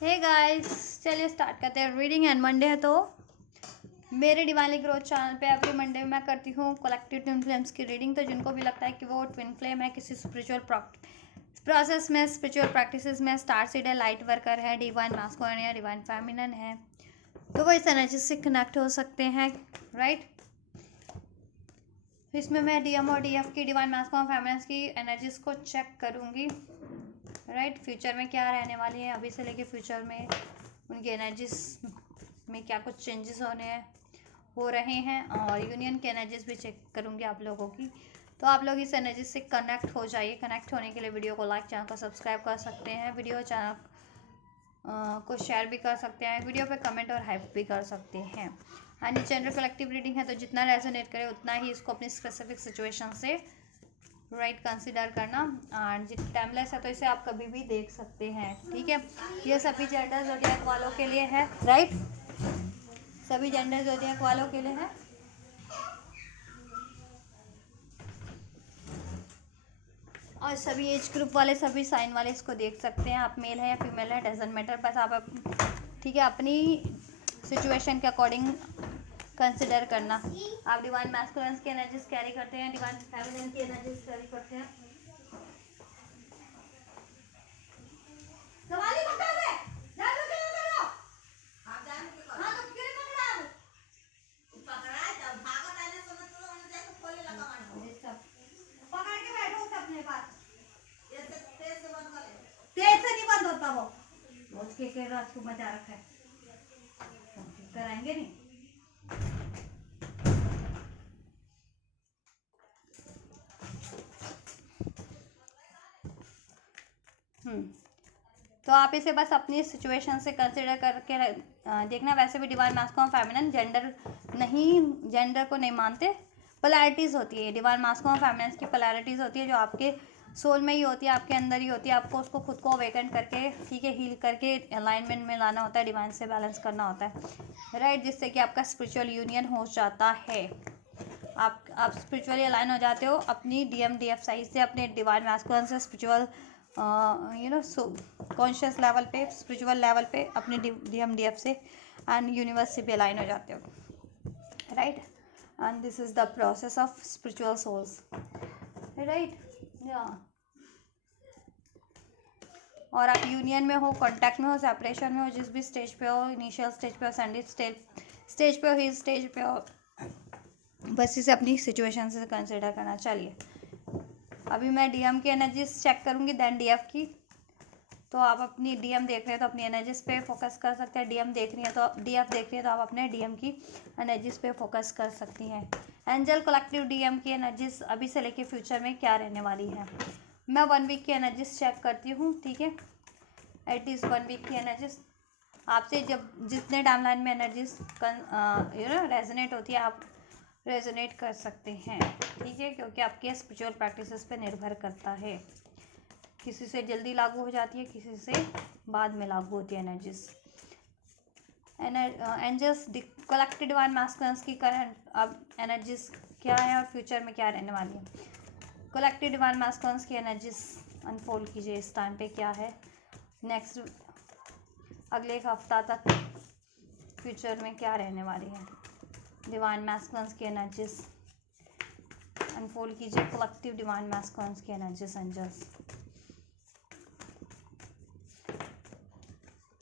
Hey guys, चलिए start करते हैं रीडिंग। एंड मंडे है तो मेरे डिवाइनली ग्रोथ चैनल पे एवरी मंडे मैं करती हूँ कलेक्टिव ट्विन फ्लेम्स की रीडिंग। तो जिनको भी लगता है कि वो ट्विन फ्लेम है, किसी स्पिरिचुअल प्रोसेस में, स्पिरिचुअल प्रैक्टिसेस में, स्टार सीड है, लाइट वर्कर है, डिवाइन मास्कुलिन या डिवाइन फेमिनिन है, तो वो इस एनर्जी से कनेक्ट हो सकते हैं, राइट। इसमें मैं डीएम और डीएफ की, डिवाइन मास्कुलिन फेमिनिन की एनर्जीज को चेक करूँगी, राइट। फ्यूचर में क्या रहने वाली है, अभी से लेके फ्यूचर में उनकी एनर्जीज में क्या कुछ चेंजेस हो रहे हैं, और यूनियन की एनर्जीज भी चेक करूँगी आप लोगों की। तो आप लोग इस एनर्जी से कनेक्ट हो जाइए। कनेक्ट होने के लिए वीडियो को लाइक, चैनल को सब्सक्राइब कर सकते हैं, वीडियो चैनल को शेयर भी कर सकते हैं, वीडियो पे कमेंट और हाइप भी कर सकते हैं। एंड जनरल कलेक्टिव रीडिंग है, तो जितना रेजोनेट करे उतना ही इसको अपनी स्पेसिफिक सिचुएशन से राइट कंसिडर करना। एंड टाइमलेस है तो इसे आप कभी भी देख सकते हैं, ठीक है। ये सभी जेंडर ज़ोडिएक वालों के लिए है, राइट। सभी जेंडर ज़ोडिएक वालों के लिए है। और सभी एज ग्रुप वाले, सभी साइन वाले इसको देख सकते हैं। आप मेल है या फीमेल है, डजेंट मैटर, बस आप ठीक है अपनी सिचुएशन के अकॉर्डिंग कंसिडर करना। आप डिवाइन मैस्कुलिन की एनर्जीज कैरी करते हैं, डिवाइन फेमिनिन की एनर्जीज कैरी करते हैं। के रात को बचा रखा है, कराएंगे नहीं। तो आप इसे बस अपनी सिचुएशन से कंसिडर करके देखना। वैसे भी डिवाइन मास्कुलिन फेमिनिन जेंडर को नहीं मानते, पोलैरिटीज़ होती है। डिवाइन मास्कुलिन फेमिनिन की पोलैरिटीज़ होती है जो आपके सोल में ही होती है, आपके अंदर ही होती है। आपको उसको खुद को अवेकन करके, ठीक है, हील करके अलाइनमेंट में लाना होता है, डिवाइन से बैलेंस करना होता है, राइट, जिससे कि आपका स्पिरिचुअल यूनियन हो जाता है। आप स्पिरिचुअली अलाइन हो जाते हो अपनी डीएम डीएफ साइज से, अपने डिवाइन मास्कुलिन से, स्पिरिचुअल कॉन्शियस लेवल पे, स्पिरिचुअल लेवल पे अपनी डीएम डीएफ से एंड यूनिवर्स से भी अलाइन हो जाते हो, right. And this is the process of spiritual souls, right, yeah. और आप यूनियन में हो, कॉन्टैक्ट में हो, सेपरेशन में हो, जिस भी स्टेज पे हो, इनिशियल स्टेज पे हो, सेकेंडरी स्टेज पे हो, ही स्टेज पे हो, बस इसे अपनी सिचुएशन से कंसिडर करना। चलिए अभी मैं डीएम की एनर्जीज चेक करूँगी, देन डीएफ की। तो आप अपनी डीएम देख रहे हैं तो अपनी एनर्जीज पे फोकस कर सकते हैं, डीएम देख रही है तो डीएफ देख रही है तो आप अपने डीएम की एनर्जीज पे फोकस कर सकती हैं। एंजल कलेक्टिव डीएम की एनर्जीज अभी से लेके फ्यूचर में क्या रहने वाली है। मैं 1 वीक की एनर्जीज चेक करती हूँ, ठीक है, एटलीस्ट 1 वीक की एनर्जीज आपसे। जब जितने टाइमलाइन में एनर्जीज रेजोनेट होती है, आप रेजोनेट कर सकते हैं, ठीक है, क्योंकि आपके स्पिरिचुअल प्रैक्टिसेस पे निर्भर करता है। किसी से जल्दी लागू हो जाती है, किसी से बाद में लागू होती है energies. Angels collective divine masculine की करंट अब एनर्जीज क्या है और फ्यूचर में क्या रहने वाली है। कलेक्टिव डिवाइन मास्कुलिन की एनर्जीज अनफोल्ड कीजिए इस टाइम पे क्या है, नेक्स्ट अगले एक हफ्ता तक फ्यूचर में क्या रहने वाली है। डिवाइन मास्कुलिन की एनर्जीज अनफोल्ड कीजिए, कलेक्टिव डिवाइन मास्कुलिन की energies angels.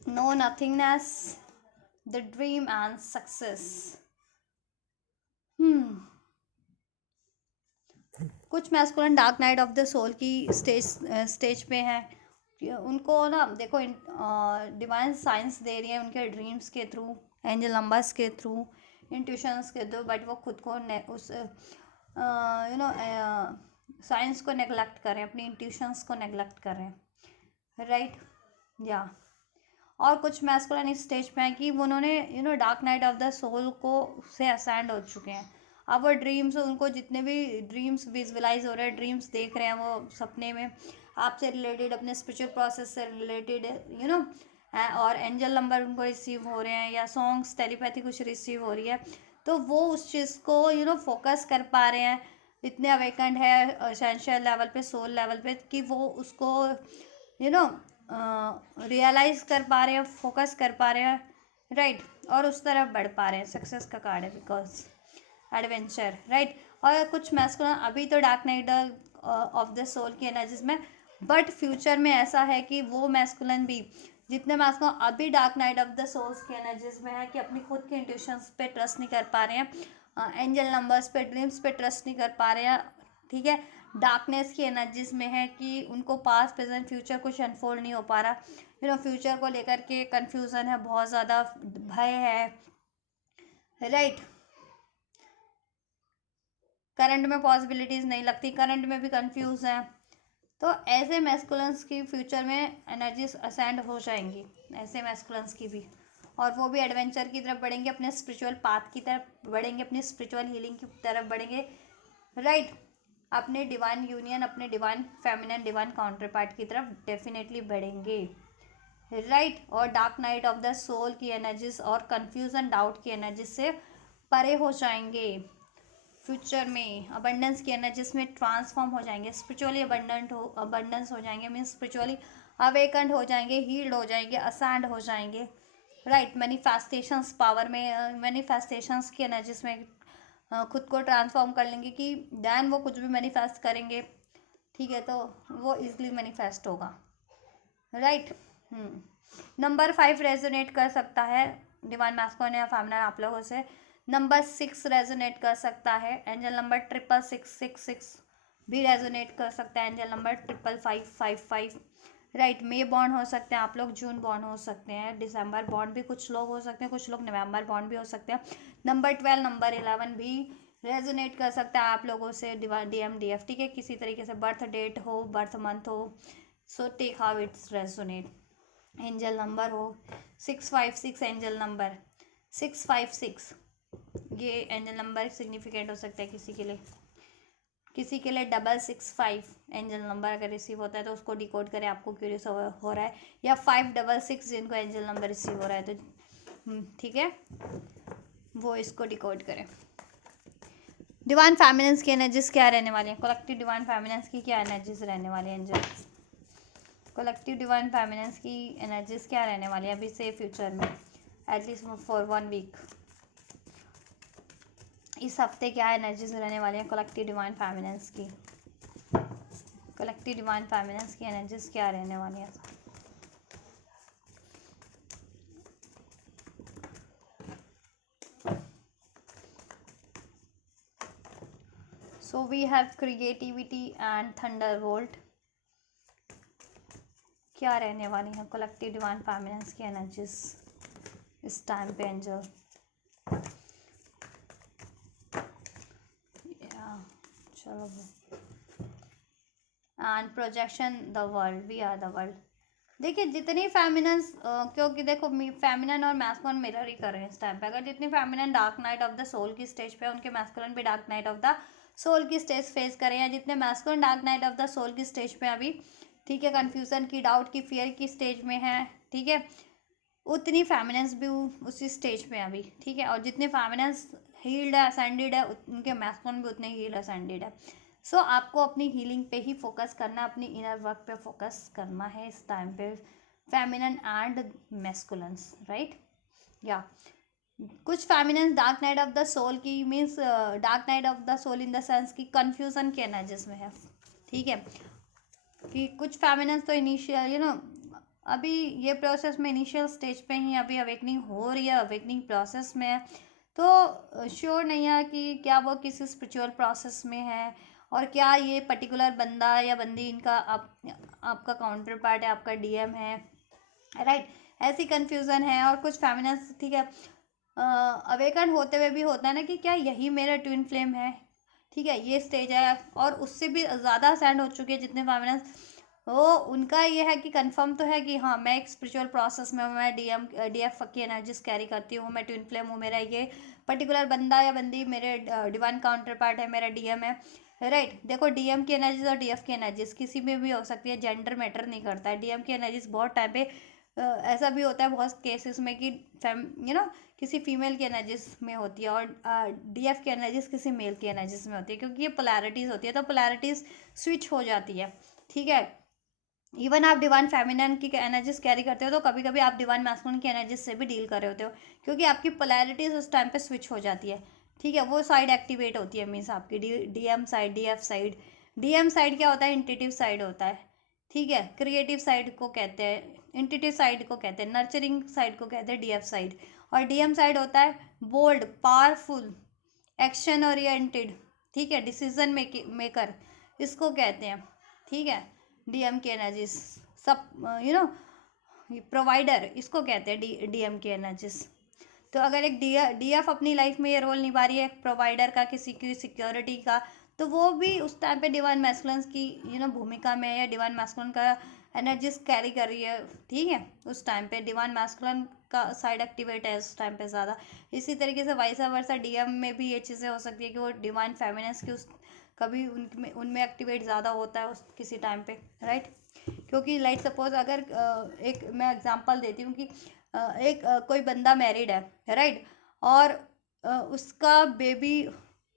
No nothingness, the dream and success. कुछ masculine dark night of the soul की स्टेज पे हैं। उनको ना देखो, डिवाइन साइंस दे रही है उनके ड्रीम्स के थ्रू, एंजल नंबर्स के थ्रू, इंट्यूशंस के थ्रू, बट वो खुद को उस साइंस को नेगलेक्ट करें, अपनी इंट्यूशंस को नेगलेक्ट करें, राइट, या। और कुछ मैस्कुलिन इस स्टेज पे हैं कि उन्होंने dark night of the soul को से असेंड हो चुके हैं। अब वो ड्रीम्स, उनको जितने भी ड्रीम्स विजुअलाइज हो रहे हैं, ड्रीम्स देख रहे हैं वो सपने में, आपसे रिलेटेड, अपने स्पिरिचुअल प्रोसेस से रिलेटेड, और एंजल नंबर उनको रिसीव हो रहे हैं, या सॉन्ग्स, टेलीपैथी कुछ रिसीव हो रही है, तो वो उस चीज़ को फोकस कर पा रहे हैं। इतने अवेकंड है सेंशियल लेवल पे, सोल लेवल पे, कि वो उसको रियलाइज कर पा रहे हैं, फोकस कर पा रहे हैं, राइट, और उस तरफ बढ़ पा रहे हैं। सक्सेस का कार्ड है बिकॉज एडवेंचर, राइट। और कुछ मैस्कुलिन अभी तो dark night of the soul की एनर्जीज में, बट फ्यूचर में ऐसा है कि वो मैस्कुलिन भी, जितने मैस्कुलिन अभी dark night of the souls की एनर्जीज में है कि अपनी खुद के इंट्यूशंस पे ट्रस्ट नहीं कर पा रहे हैं, एंजल नंबर्स पे, ड्रीम्स पे ट्रस्ट नहीं कर पा रहे हैं, ठीक है। डार्कनेस की एनर्जीज में है कि उनको पास्ट प्रेजेंट फ्यूचर कुछ अनफोल्ड नहीं हो पा रहा, फ्यूचर को लेकर के कन्फ्यूज़न है, बहुत ज़्यादा भय है, राइट। करंट में पॉसिबिलिटीज़ नहीं लगती, करंट में भी कंफ्यूज हैं। तो ऐसे मैस्कुलेंस की फ्यूचर में एनर्जीज असेंड हो जाएंगी, ऐसे मैस्कुलेंस की भी, और वो भी एडवेंचर की तरफ बढ़ेंगे, अपने स्पिरिचुअल पाथ की तरफ बढ़ेंगे, अपनी स्पिरिचुअल हीलिंग की तरफ बढ़ेंगे, राइट। अपने डिवाइन यूनियन, अपने divine feminine, divine counterpart की तरफ डेफिनेटली बढ़ेंगे, राइट। और dark night of the soul की एनर्जीज और कंफ्यूजन, डाउट की एनर्जीज से परे हो जाएंगे। फ्यूचर में अबंडेंस की एनर्जीज में ट्रांसफॉर्म हो जाएंगे, स्पिरिचुअली अबंडेंस हो जाएंगे, मीन्स स्पिरिचुअली अवेकंड हो जाएंगे, हील्ड हो जाएंगे, असांड हो जाएंगे, राइट। मैनिफेस्टेशंस पावर में, मैनिफेस्टेशंस की एनर्जीज में खुद को ट्रांसफॉर्म कर लेंगे कि दैन वो कुछ भी मैनिफेस्ट करेंगे, ठीक है, तो वो इजली मैनिफेस्ट होगा, राइट। नंबर 5 रेजोनेट कर सकता है डिवाइन मैस्कुलिन या फेमिनिन आप लोगों से। नंबर 6 रेजोनेट कर सकता है, एंजल नंबर 666 भी रेजोनेट कर सकता है, एंजल नंबर 5555, राइट। मई बॉन्ड हो सकते हैं आप लोग, जून बॉन्ड हो सकते हैं, दिसंबर बॉन्ड भी कुछ लोग हो सकते हैं, कुछ लोग नवंबर बॉन्ड भी हो सकते हैं। नंबर 12, नंबर 11 भी रेजोनेट कर सकता है आप लोगों से, DM DF, ठीक है, किसी तरीके से बर्थ डेट हो, बर्थ मंथ हो, so take how it's resonate. Angel number हो 656, एंजल नंबर 656, ये एंजल नंबर सिग्निफिकेंट हो सकता है किसी के लिए, किसी के लिए 665 एंजल नंबर अगर रिसीव होता है तो उसको डिकोड करें, आपको क्यूरियस हो रहा है, या 566 जिनको एंजल नंबर रिसीव हो रहा है तो ठीक है, वो इसको डिकोड करें। डिवाइन फेमिनिन्स की एनर्जीज क्या रहने वाली है, कलेक्टिव डिवाइन फेमिनिन्स की क्या एनर्जीज रहने वाली है एंजल, कलेक्टिव डिवाइन फेमिनिन्स की एनर्जीज क्या रहने वाली है अभी से फ्यूचर में, एटलीस्ट फॉर 1 वीक, इस हफ्ते क्या एनर्जीज रहने वाली है कलेक्टिव डिवाइन फेमिनिन्स की, कलेक्टिव डिवाइन फेमिनिन्स की एनर्जीज क्या रहने वाली है। So we have creativity and thunderbolt, क्या रहने वाली है कलेक्टिव डिवाइन फेमिनिन्स की एनर्जीज इस टाइम पे एंजल, चलो, and projection the world, we are the world. देखिए जितनी फेमिनिन्स, क्योंकि देखो फेमिनिन और मैस्कुलिन मिरर ही कर रहे हैं इस टाइम पे, अगर जितनी feminine dark night of the soul की स्टेज पे, उनके मैस्कुलिन भी dark night of the soul की स्टेज फेस कर रहे हैं, जितने masculine dark night of the soul की स्टेज पे अभी, ठीक है, कन्फ्यूजन की, डाउट की, फियर की स्टेज में है, ठीक है, उतनी फेमिनिन्स भी उसी स्टेज पे अभी, ठीक है। और जितने फेमिनिन्स हील्ड है, असेंडेड है, उनके मैस्कुलिन भी उतने हील्ड असेंडेड है। सो आपको अपनी हीलिंग पे ही फोकस करना है, अपनी इनर वर्क पे फोकस करना है इस टाइम पे, फेमिनिन एंड मैस्कुलिन्स, राइट। या कुछ feminine dark night of the soul की, means dark night of the soul in the sense की कन्फ्यूजन के एनर्जीज में है, ठीक है, कि कुछ फेमिनिन तो इनिशियल अभी ये प्रोसेस में इनिशियल स्टेज पे ही अभी अवेकनिंग हो रही है, अवेकनिंग प्रोसेस में है, तो श्योर नहीं है कि क्या वो किसी स्पिरिचुअल प्रोसेस में है, और क्या ये पर्टिकुलर बंदा या बंदी इनका आपका काउंटर पार्ट है, आपका DM है, राइट। ऐसी कन्फ्यूज़न है। और कुछ फेमिनिन्स, ठीक है, अवेकन होते हुए भी होता है ना कि क्या यही मेरा ट्विन फ्लेम है, ठीक है, ये स्टेज है, और उससे भी ज़्यादा सेंड हो चुके हैं जितने फेमिनिन्स, वो उनका ये है कि कंफर्म तो है कि हाँ मैं एक स्पिरिचुअल प्रोसेस में हूँ, मैं DF की एनर्जीज कैरी करती हूँ, मैं ट्विन फ्लेम हूँ, मेरा ये पर्टिकुलर बंदा या बंदी मेरे डिवाइन काउंटर पार्ट है, मेरा DM है, राइट। देखो DM की एनर्जीज और DF की एनर्जीज किसी में भी हो सकती है, जेंडर मैटर नहीं करता है। DM की एनर्जीज बहुत टाइम पे ऐसा भी होता है बहुत केसेस में कि किसी फीमेल की एनर्जीज में होती है, और DF की एनर्जीज किसी मेल की एनर्जीज में होती है, क्योंकि ये पोलैरिटीज़ होती है, तो पोलैरिटीज़ स्विच हो जाती है, ठीक है। इवन आप डिवाइन फेमिनिन की एनर्जीज कैरी करते हो तो कभी कभी आप डिवाइन मैस्कुलिन की एनर्जीज से भी डील कर रहे होते हो, क्योंकि आपकी पोलैरिटीज उस टाइम पे स्विच हो जाती है। ठीक है, वो साइड एक्टिवेट होती है, मीन्स आपकी DM side, DF side. DM side क्या होता है? इंट्यूटिव साइड होता है। ठीक है, क्रिएटिव साइड को कहते हैं, इंट्यूटिव साइड को कहते हैं, नर्चरिंग साइड को कहते हैं डीएफ साइड। और डीएम साइड होता है बोल्ड, पावरफुल, एक्शन ओरिएंटेड। ठीक है, डिसीजन मेकर, इसको कहते हैं। ठीक है, डीएम की एनर्जीज, सब प्रोवाइडर, इसको कहते हैं डीएम की एनर्जीज। तो अगर एक डीएफ अपनी लाइफ में ये रोल निभा रही है प्रोवाइडर का, किसी की सिक्योरिटी का, तो वो भी उस टाइम पे डिवाइन मैस्कुलिन की भूमिका में, या डिवाइन मैस्कुलिन का एनर्जीज कैरी कर रही है। ठीक है, उस टाइम पे डिवाइन मैस्कुलिन का साइड एक्टिवेट है उस टाइम पे ज़्यादा। इसी तरीके से वाइस वर्सा डीएम में भी ये चीज़ें हो सकती है कि वो डिवाइन फेमिनिन्स की उस कभी उनमें एक्टिवेट ज़्यादा होता है उस किसी टाइम पे, राइट। क्योंकि लाइक सपोज अगर एक मैं एग्जांपल देती हूँ कि कोई बंदा मैरिड है, राइट, और उसका बेबी,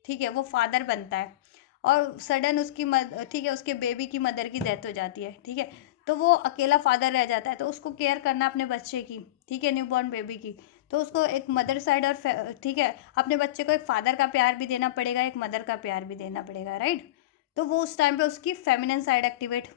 ठीक है, वो फादर बनता है, और सडन ठीक है, उसके बेबी की मदर की डेथ हो जाती है। ठीक है, तो वो अकेला फादर रह जाता है, तो उसको केयर करना अपने बच्चे की, ठीक है, न्यूबॉर्न बेबी की, तो उसको एक मदर साइड और ठीक है, अपने बच्चे को एक फादर का प्यार भी देना पड़ेगा, एक मदर का प्यार भी देना पड़ेगा, राइट। तो वो उस टाइम पे उसकी फेमिनिन साइड एक्टिवेट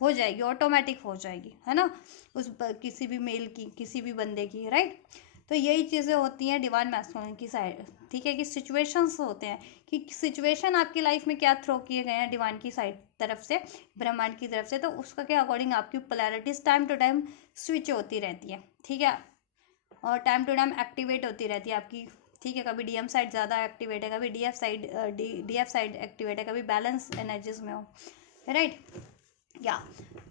हो जाएगी, ऑटोमेटिक हो जाएगी, है ना, किसी भी मेल की, किसी भी बंदे की, राइट। तो यही चीज़ें होती हैं डिवाइन मैस्कुलिन की साइड। ठीक है, कि सिचुएशंस होते हैं, कि सिचुएशन आपकी लाइफ में क्या थ्रो किए गए हैं डिवाइन की साइड तरफ से, ब्रह्मांड की तरफ से, तो उसका क्या अकॉर्डिंग आपकी polarities time to time switch होती रहती है। ठीक है, और टाइम टू टाइम एक्टिवेट होती रहती है आपकी। ठीक है, कभी डीएम साइड ज़्यादा एक्टिवेट है, कभी डीएफ साइड एक्टिवेट है, कभी बैलेंस एनर्जीज में हो, राइट। या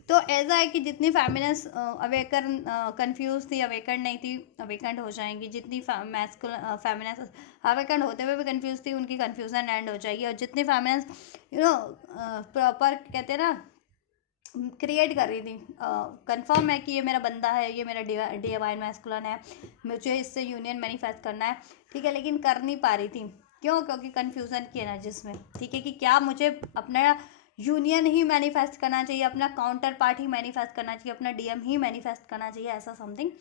तो ऐसा है कि जितनी फेमिनिन्स अवेकन कंफ्यूज थी, अवेकन नहीं थी, अवेकन हो जाएंगी। जितनी फेमिनिन्स अवेकन होते हुए भी कंफ्यूज थी, उनकी कंफ्यूजन एंड हो जाएगी। और जितनी फेमिनिन्स प्रॉपर कहते हैं ना, क्रिएट कर रही थी, कंफर्म है कि ये मेरा बंदा है, ये मेरा डिवाइन मैस्कुलिन है, मुझे इससे यूनियन मैनिफेस्ट करना है। ठीक है, लेकिन कर नहीं पा रही थी, क्यों? क्योंकि कन्फ्यूज़न की एनर्जीज में। ठीक है, कि क्या मुझे अपना यूनियन ही मैनिफेस्ट करना चाहिए, अपना काउंटर पार्ट ही मैनिफेस्ट करना चाहिए, अपना डीएम ही मैनिफेस्ट करना चाहिए, ऐसा समथिंग।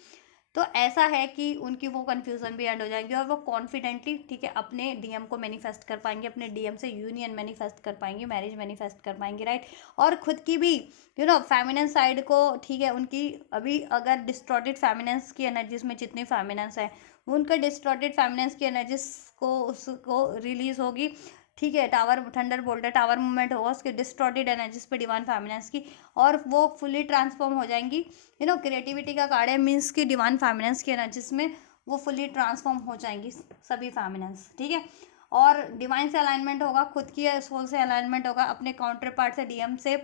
तो ऐसा है कि उनकी वो कन्फ्यूज़न भी एंड हो जाएंगी, और वो कॉन्फिडेंटली, ठीक है, अपने डीएम को मैनिफेस्ट कर पाएंगे, अपने डीएम से यूनियन मैनिफेस्ट कर पाएंगे, मैरिज मैनिफेस्ट कर पाएंगे, राइट। और खुद की भी फेमिनिन साइड को, ठीक है, उनकी अभी अगर डिस्टॉर्टेड फेमिनिन्स की एनर्जीज में जितनी फेमिनिन्स है, उनका डिस्टॉर्टेड फेमिनिन्स की एनर्जीज को उसको रिलीज होगी। ठीक है, टावर थंडर बोल्ट है, टावर मूवमेंट होगा उसके डिस्टॉर्टेड एनर्जीज पे डिवाइन फेमिनिन्स की, और वो फुली ट्रांसफॉर्म हो जाएंगी। क्रिएटिविटी का कार्ड है, मीन्स की डिवाइन फेमिनिन्स की एनर्जीज में वो फुली ट्रांसफॉर्म हो जाएंगी सभी फेमिनिन्स। ठीक है, और डिवाइन से अलाइनमेंट होगा, खुद की सोल से अलाइनमेंट होगा, अपने काउंटर पार्ट से डीएम से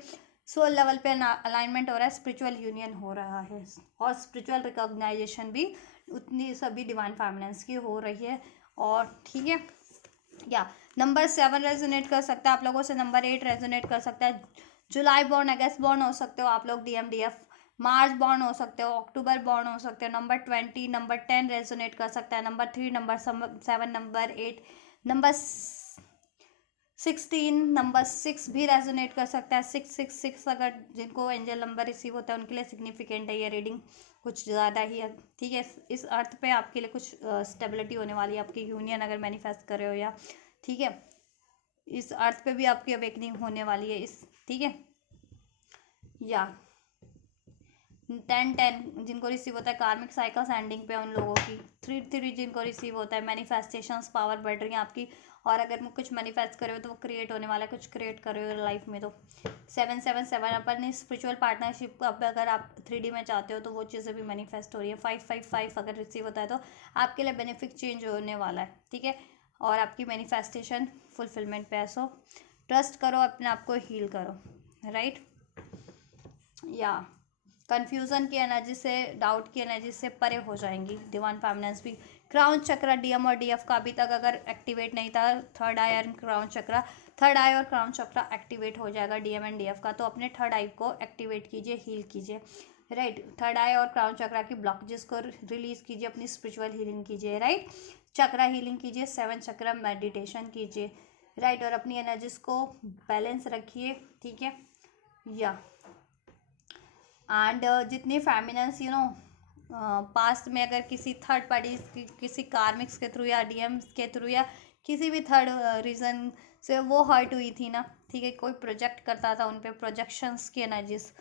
सोल लेवल पे अलाइनमेंट हो रहा है, स्पिरिचुअल यूनियन हो रहा है, और स्पिरिचुअल रिकॉग्नाइजेशन भी उतनी सभी डिवाइन फेमिनिन्स की हो रही है। और ठीक है, या नंबर 7 रेजोनेट कर सकता है आप लोगों से, नंबर 8 रेजोनेट कर सकता है। जुलाई बॉर्न, अगस्त बॉर्न हो सकते हो आप लोग, डीएमडीएफ। मार्च बॉर्न हो सकते हो, अक्टूबर बॉर्न हो सकते हो। नंबर 20, नंबर 10 रेजोनेट कर सकता है, number 3, number 7, number 8, number 16, number 6 भी रेजोनेट कर सकता है। 666 अगर जिनको एंजल नंबर रिसीव होता है उनके लिए सिग्निफिकेंट है ये रीडिंग, कुछ ज़्यादा ही है। ठीक है, इस अर्थ पे आपके लिए कुछ स्टेबिलिटी होने वाली है, आपकी यूनियन अगर मैनिफेस्ट कर रहे हो, या ठीक है, इस अर्थ पे भी आपकी अवेकनिंग होने वाली है इस, ठीक है। या 10-10 जिनको रिसीव होता है कार्मिक साइकिल्स एंडिंग पे उन लोगों की। 3-3 जिनको रिसीव होता है मैनिफेस्टेशंस पावर बढ़ रही है आपकी, और अगर मैं कुछ मैनिफेस्ट कर रहे हो तो वो क्रिएट होने वाला है, कुछ क्रिएट कर रहे हो लाइफ में। तो 7-7-7 अपन स्पिरिचुअल पार्टनरशिप अब अगर आप 3D में चाहते हो तो वो चीज़ें भी मैनिफेस्ट हो रही है। 5-5-5 अगर रिसीव होता है तो आपके लिए बेनिफिट चेंज होने वाला है, ठीक है, और आपकी मैनिफेस्टेशन फुलफिलमेंट पे है। सो ट्रस्ट करो, अपने आप को हील करो, राइट। या कन्फ्यूज़न की एनर्जी से, डाउट की एनर्जी से परे हो जाएंगी डिवाइन फेमिनिन्स भी। क्राउन चक्र डीएम और डीएफ का अभी तक अगर एक्टिवेट नहीं था, थर्ड आई और क्राउन चक्र, थर्ड आई और क्राउन चक्र एक्टिवेट हो जाएगा डीएम एंड डीएफ का। तो अपने थर्ड आई को एक्टिवेट कीजिए, हील कीजिए, राइट। थर्ड आई और क्राउन चक्र की ब्लॉकेजेस को रिलीज कीजिए, अपनी स्पिरिचुअल हीलिंग कीजिए, राइट। चक्र हीलिंग कीजिए, 7 चक्र मेडिटेशन कीजिए, राइट, और अपनी एनर्जीज को बैलेंस रखिए, ठीक है। या एंड जितनी फेमिनेंस पास्ट में अगर किसी थर्ड पार्टी किसी कार्मिक्स के थ्रू या डीएम्स के थ्रू या किसी भी थर्ड रीज़न से वो हर्ट हुई थी ना, ठीक है, कोई प्रोजेक्ट करता था उन पे, प्रोजेक्शंस की एनर्जीज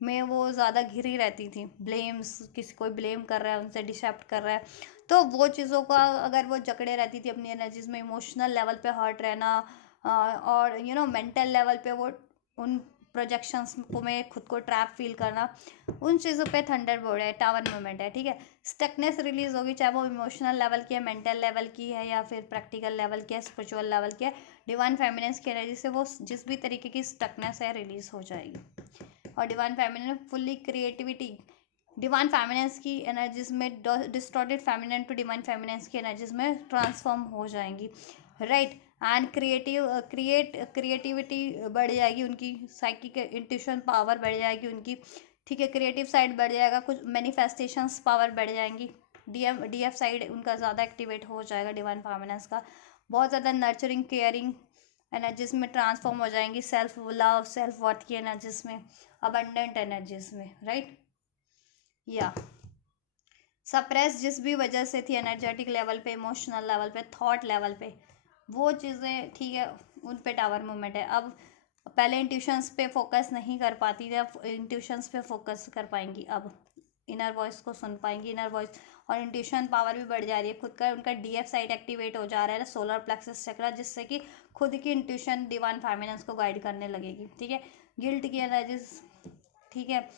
में वो ज़्यादा घिरी रहती थी, ब्लेम्स, किसी कोई ब्लेम कर रहा है, उनसे डिसेप्ट कर रहा है, तो वो चीज़ों का अगर वो जकड़े रहती थी अपनी एनर्जीज में, इमोशनल लेवल पे हर्ट रहना, और मेंटल लेवल पे वो उन प्रोजेक्शंस को में खुद को ट्रैप फील करना, उन चीज़ों पे थंडरबर्ड है, टावर मोमेंट है, ठीक है। स्टकनेस रिलीज होगी, चाहे वो इमोशनल लेवल की है, मेंटल लेवल की है, या फिर प्रैक्टिकल लेवल की है, स्पिरिचुअल लेवल की है। डिवाइन फेमिनिन्स की एनर्जी से वो जिस भी तरीके की स्टकनेस है रिलीज हो जाएगी। और divine feminine fully creativity, divine feminines की एनर्जीज में distorted feminine to divine feminines की एनर्जीज में ट्रांसफॉर्म हो जाएंगी, राइट। एंड क्रिएटिविटी बढ़ जाएगी उनकी, साइकिक इंट्यूशन पावर बढ़ जाएगी उनकी, ठीक है, क्रिएटिव साइड बढ़ जाएगा, कुछ मैनिफेस्टेशंस पावर बढ़ जाएंगी, डीएफ साइड उनका ज़्यादा एक्टिवेट हो जाएगा डिवाइन फेमिनेंस का, बहुत ज़्यादा नर्चरिंग केयरिंग एनर्जीज में ट्रांसफॉर्म हो जाएंगी, सेल्फ लव सेल्फ वर्थ की एनर्जीज में, अबंडेंट एनर्जीज में, राइट। या सप्रेस जिस भी वजह से थी, एनर्जेटिक लेवल पे, इमोशनल लेवल पे, थॉट लेवल पे, वो चीज़ें, ठीक है, उन पे टावर मूवमेंट है। अब पहले इंट्यूशंस पे फोकस नहीं कर पाती थी, अब इंट्यूशंस पे फोकस कर पाएंगी, अब इनर वॉइस को सुन पाएंगी, इनर वॉइस और इंट्यूशन पावर भी बढ़ जा रही है, खुद का उनका डीएफ साइड एक्टिवेट हो जा रहा है, सोलर प्लेक्सस चक्र, जिससे कि खुद की इंट्यूशन डिवाइन फेमिनेंस को गाइड करने लगेगी, ठीक है। गिल्ट की एनर्जीज, ठीक है,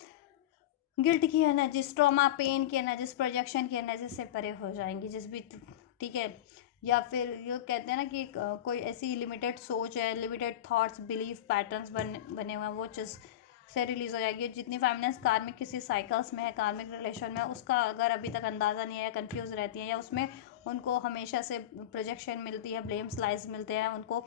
गिल्ट की एनर्जीज, ट्रॉमा पेन की एनर्जीज, प्रोजेक्शन की एनर्जी से परे हो जाएंगी, जिस भी, ठीक है। या फिर ये कहते हैं ना कि कोई ऐसी लिमिटेड सोच है, लिमिटेड थॉट्स, बिलीफ पैटर्न्स बने हुए हैं, वो चीज़ से रिलीज हो जाएगी। जितनी फेमिनेंस कार्मिक किसी साइकिल्स में है, कार्मिक रिलेशन में, उसका अगर अभी तक अंदाज़ा नहीं है, कंफ्यूज रहती है, या उसमें उनको हमेशा से प्रोजेक्शन मिलती है, ब्लेम्स लाइज मिलते हैं, उनको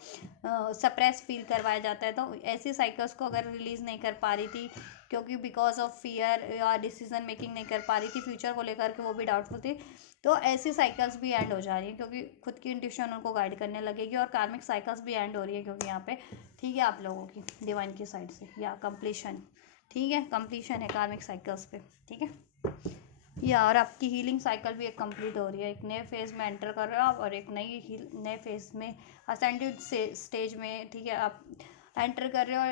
सप्रेस फील करवाया जाता है, तो ऐसी साइकिल्स को अगर रिलीज़ नहीं कर पा रही थी, क्योंकि बिकॉज ऑफ फियर या डिसीजन मेकिंग नहीं कर पा रही थी, फ्यूचर को लेकर के वो भी डाउटफुल थी, तो ऐसी साइकिल्स भी एंड हो जा रही है, क्योंकि खुद की इंट्यूशन उनको गाइड करने लगेगी, और कार्मिक साइकिल्स भी एंड हो रही है, क्योंकि यहाँ पे, ठीक है, आप लोगों की डिवाइन की साइड से, या कंप्लीशन, ठीक है, कंप्लीशन है कार्मिक साइकिल्स पे, ठीक है। या और आपकी हीलिंग साइकिल भी एक कंप्लीट हो रही है, एक नए फेज में एंटर कर रहे हो आप, और एक नए फेज में असेंडेड स्टेज में, ठीक है, आप एंटर कर रहे हो, और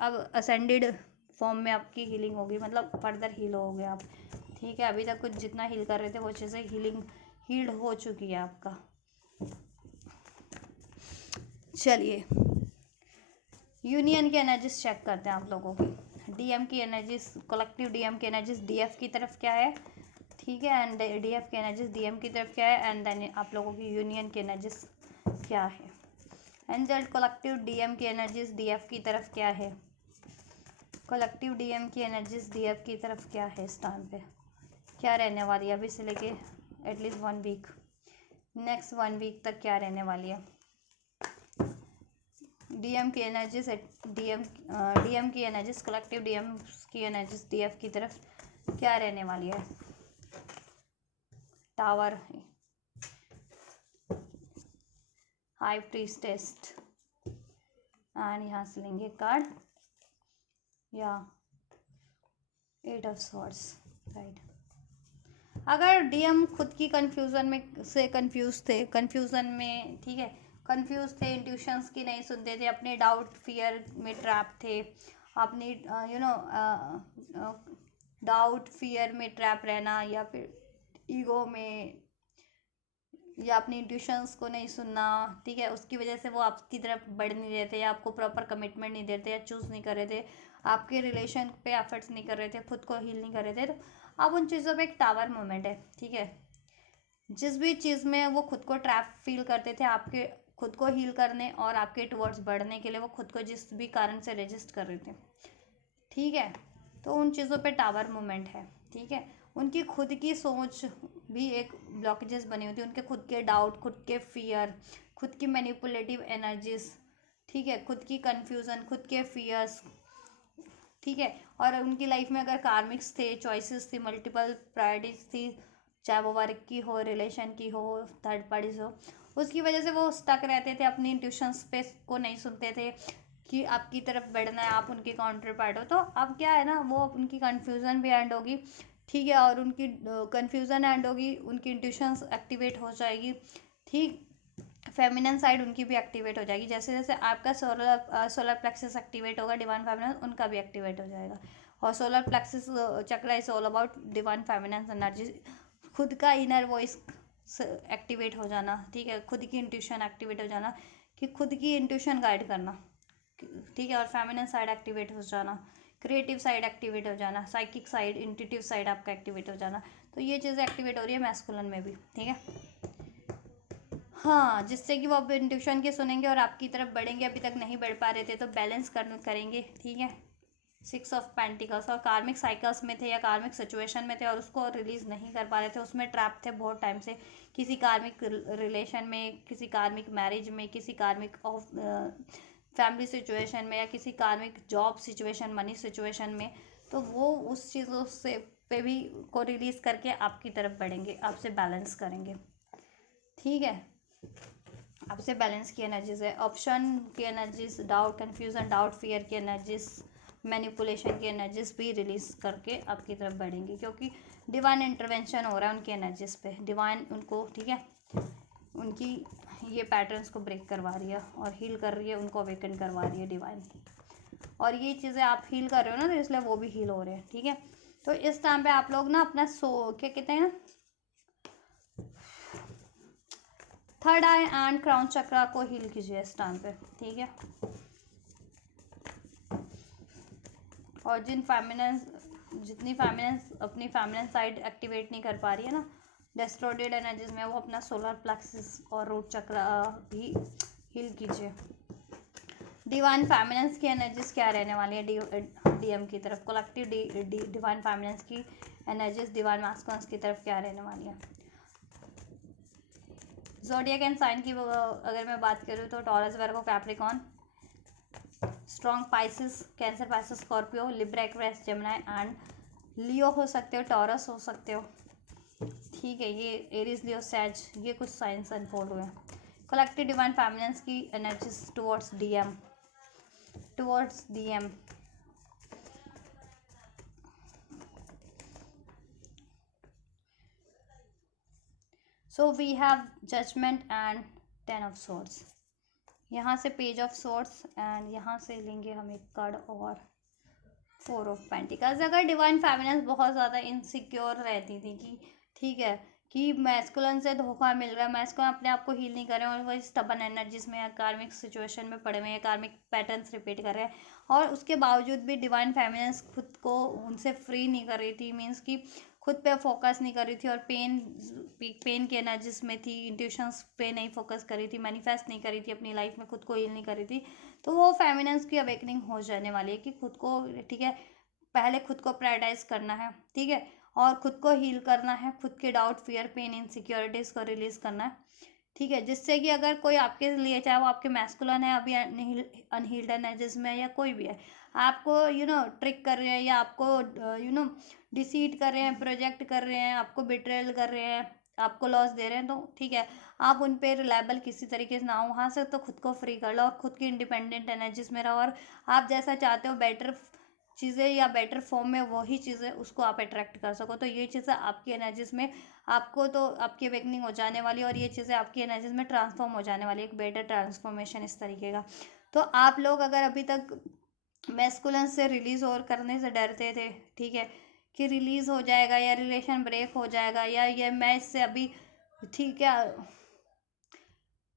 अब असेंडेड फॉर्म में आपकी हीलिंग होगी, मतलब फर्दर हील हो गए आप, ठीक है। अभी तक कुछ जितना हील कर रहे थे वो चीज़ें हील्ड हो चुकी है आपका। चलिए यूनियन की एनर्जीज चेक करते हैं आप लोगों की। डीएम की एनर्जीज, कलेक्टिव डीएम की एनर्जीज डीएफ की तरफ क्या है, ठीक है, एंड डीएफ की एनर्जीज डीएम की तरफ क्या है, एंड देन आप लोगों की यूनियन की एनर्जीज क्या है। एंजल कलेक्टिव डीएम की एनर्जीज डीएफ की तरफ क्या है, कलेक्टिव डीएम की एनर्जीज डीएफ की तरफ क्या है, इस टाइम पे क्या रहने वाली है, अभी से लेके एटलीस्ट 1 वीक, नेक्स्ट 1 वीक तक क्या रहने वाली है। डीएम की एनर्जीज, डीएम की एनर्जीज, कलेक्टिव डीएम की एनर्जीज डीएफ की तरफ क्या रहने वाली है। टावर, हाई प्रीस्टेस, एंड यहाँ से लेंगे कार्ड, या 8 ऑफ स्वॉर्ड्स, राइट। अगर डीएम खुद की कन्फ्यूज़न में से कन्फ्यूज़न में, ठीक है, कंफ्यूज थे, इंट्यूशंस की नहीं सुनते थे, अपने डाउट फियर में ट्रैप थे, अपनी डाउट फियर में ट्रैप रहना, या फिर ईगो में, या अपनी इंट्यूशंस को नहीं सुनना, ठीक है, उसकी वजह से वो आपकी तरफ बढ़ नहीं रहे थे, या आपको प्रॉपर कमिटमेंट नहीं देते, या चूज़ नहीं कर रहे थे, आपके रिलेशन पे एफर्ट्स नहीं कर रहे थे, खुद को हील नहीं कर रहे थे, तो अब उन चीज़ों पे एक टावर मोमेंट है, ठीक है। जिस भी चीज़ में वो खुद को ट्रैप फील करते थे, आपके खुद को हील करने और आपके टुवर्ड्स बढ़ने के लिए वो खुद को जिस भी कारण से रजिस्ट कर रहे थे, ठीक है, तो उन चीज़ों पे टावर मूवमेंट है, ठीक है। उनकी खुद की सोच भी एक ब्लॉकेजेस बनी होती है, उनके खुद के डाउट, खुद के फियर, खुद की मैनिपुलेटिव एनर्जीज, ठीक है, खुद की कन्फ्यूज़न, खुद के फियर्स, ठीक है। और उनकी लाइफ में अगर कार्मिक्स थे, चॉइसेस थी, मल्टीपल प्रायोरिटीज थी, चाहे वो वर्क की हो, रिलेशन की हो, थर्ड पार्टीज हो, उसकी वजह से वो स्टक रहते थे, अपनी इंट्यूशंस पे को नहीं सुनते थे, कि आपकी तरफ बढ़ना है, आप उनके काउंटर पार्ट हो, तो अब क्या है ना, वो उनकी कन्फ्यूज़न भी एंड होगी, ठीक है, और उनकी कन्फ्यूज़न एंड होगी, उनकी इंट्यूशंस एक्टिवेट हो जाएगी, ठीक। फेमिनन साइड उनकी भी एक्टिवेट हो जाएगी, जैसे जैसे आपका सोलर प्लेक्सस एक्टिवेट होगा डिवाइन फेमिनन, उनका भी एक्टिवेट हो जाएगा। और solar plexus chakra is all about divine feminine energy, खुद का इनर वॉइस एक्टिवेट हो जाना, ठीक है, खुद की इंट्यूशन एक्टिवेट हो जाना, कि खुद की इंट्यूशन गाइड करना, ठीक है, और फेमिनिन साइड एक्टिवेट हो जाना, क्रिएटिव साइड एक्टिवेट हो जाना, साइकिक साइड, इंट्यूटिव साइड आपका एक्टिवेट हो जाना, तो ये चीज़ें एक्टिवेट हो रही है मैस्कुलिन में भी, ठीक है। हाँ, जिससे कि वो अब इंट्यूशन के सुनेंगे और आपकी तरफ बढ़ेंगे, अभी तक नहीं बढ़ पा रहे थे तो बैलेंस करेंगे, ठीक है। 6 ऑफ पेंटिकल्स, और कार्मिक साइकिल्स में थे या कार्मिक सिचुएशन में थे और उसको रिलीज नहीं कर पा रहे थे, उसमें ट्रैप थे बहुत टाइम से, किसी कार्मिक रिलेशन में, किसी कार्मिक मैरिज में, किसी कार्मिक ऑफ फैमिली सिचुएशन में, या किसी कार्मिक जॉब सिचुएशन, मनी सिचुएशन में, तो वो उस चीज़ों से पे भी को रिलीज करके आपकी तरफ बढ़ेंगे, आपसे बैलेंस करेंगे, ठीक है। आपसे बैलेंस की एनर्जीज है, ऑप्शन की energies, doubt, confusion, doubt, fear की एनर्जीज, मैनिपुलेशन की एनर्जीज भी रिलीज करके आपकी तरफ बढ़ेंगी, क्योंकि डिवाइन इंटरवेंशन हो रहा है उनकी एनर्जीज पे, डिवाइन उनको, ठीक है, उनकी ये पैटर्न्स को ब्रेक करवा रही है और हील कर रही है, उनको अवेकन करवा रही है डिवाइन, और ये चीज़ें आप हील कर रहे हो ना, तो इसलिए वो भी हील हो रहे हैं, ठीक है। तो इस टाइम पे आप लोग ना अपना क्या कहते हैं ना, थर्ड आई एंड क्राउन चक्रा को हील कीजिए इस टाइम पे, ठीक है। और जितनी फेमिनेंस अपनी फेमिनेंस साइड एक्टिवेट नहीं कर पा रही है ना, डिस्टॉर्टेड एनर्जीज में, वो अपना सोलर प्लेक्सिस और रूट चक्र भी हील कीजिए। डिवाइन फेमिनेंस की एनर्जीज क्या रहने वाली है डीएम की तरफ, कलेक्टिव डिवाइन फेमिनेंस की एनर्जीज डिवाइन मास्कुलिन्स की तरफ क्या रहने वाली है। ज़ोडिएक एंड साइन की अगर मैं बात करूँ तो Taurus, Virgo, Capricorn, strong Pisces, Cancer, Pisces, Scorpio, Libra, Aquarius, Gemini and Leo हो सकते हो, टॉरस हो सकते हो, ठीक है। ये एरीज, लियो, सैज, ये कुछ साइंस अनफोल्ड हुए हैं। कलेक्टिव डिवाइन फेमिनेंस की energies towards DM, so we have judgement and 10 of swords, यहाँ से पेज ऑफ सोर्ड्स, एंड यहाँ से लेंगे हम एक कार्ड और 4 ऑफ पेंटिकल्स। अगर डिवाइन फेमिनेंस बहुत ज़्यादा इनसिक्योर रहती थी कि ठीक है कि मैस्कुलिन से धोखा मिल रहा है, मैस्कुलिन अपने आप को हील नहीं कर रहे हैं और वो स्टबन एनर्जीज में या कार्मिक सिचुएशन में पड़े हुए हैं, कार्मिक पैटर्न्स रिपीट कर रहे हैं, और उसके बावजूद भी डिवाइन फेमिनेंस खुद को उनसे फ्री नहीं कर रही थी, मीन्स कि खुद पे फोकस नहीं कर रही थी, और पेन की एनर्जीज में थी, इंट्यूशंस पे नहीं फोकस कर रही थी, मैनिफेस्ट नहीं कर रही थी अपनी लाइफ में, खुद को हील नहीं कर रही थी, तो वो फेमिनेंस की अवेकनिंग हो जाने वाली है कि खुद को, ठीक है, पहले खुद को प्रायोरिटाइज करना है, ठीक है, और खुद को हील करना है, खुद के डाउट, फियर, पेन, इनसिक्योरिटीज़ को रिलीज करना है, ठीक है, जिससे कि अगर कोई आपके लिए, चाहे वो आपके मैस्कुलिन है अभी अनहील्ड एनर्जीज में, या कोई भी है, आपको ट्रिक कर रहे हैं, या आपको डिसीट कर रहे हैं, प्रोजेक्ट कर रहे हैं, आपको बिट्रेल कर रहे हैं, आपको लॉस दे रहे हैं, तो ठीक है, आप उन पर रिलायबल किसी तरीके से ना हो, वहाँ से तो खुद को फ्री कर लो और खुद की इंडिपेंडेंट एनर्जीज में रहो, और आप जैसा चाहते हो बेटर चीज़ें या बेटर फॉर्म में वही चीज़ें उसको आप अट्रैक्ट कर सको, तो ये चीज़ें आपकी एनर्जीज में, आपको तो आपकी अवेकनिंग हो जाने वाली है, और ये चीज़ें आपकी एनर्जीज में ट्रांसफॉर्म हो जाने वाली है, एक बेटर ट्रांसफॉर्मेशन इस तरीके का। तो आप लोग अगर अभी तक मैस्कुलिन से रिलीज और करने से डरते थे, ठीक है, कि रिलीज हो जाएगा या रिलेशन ब्रेक हो जाएगा, या ये मैं इससे अभी, ठीक है,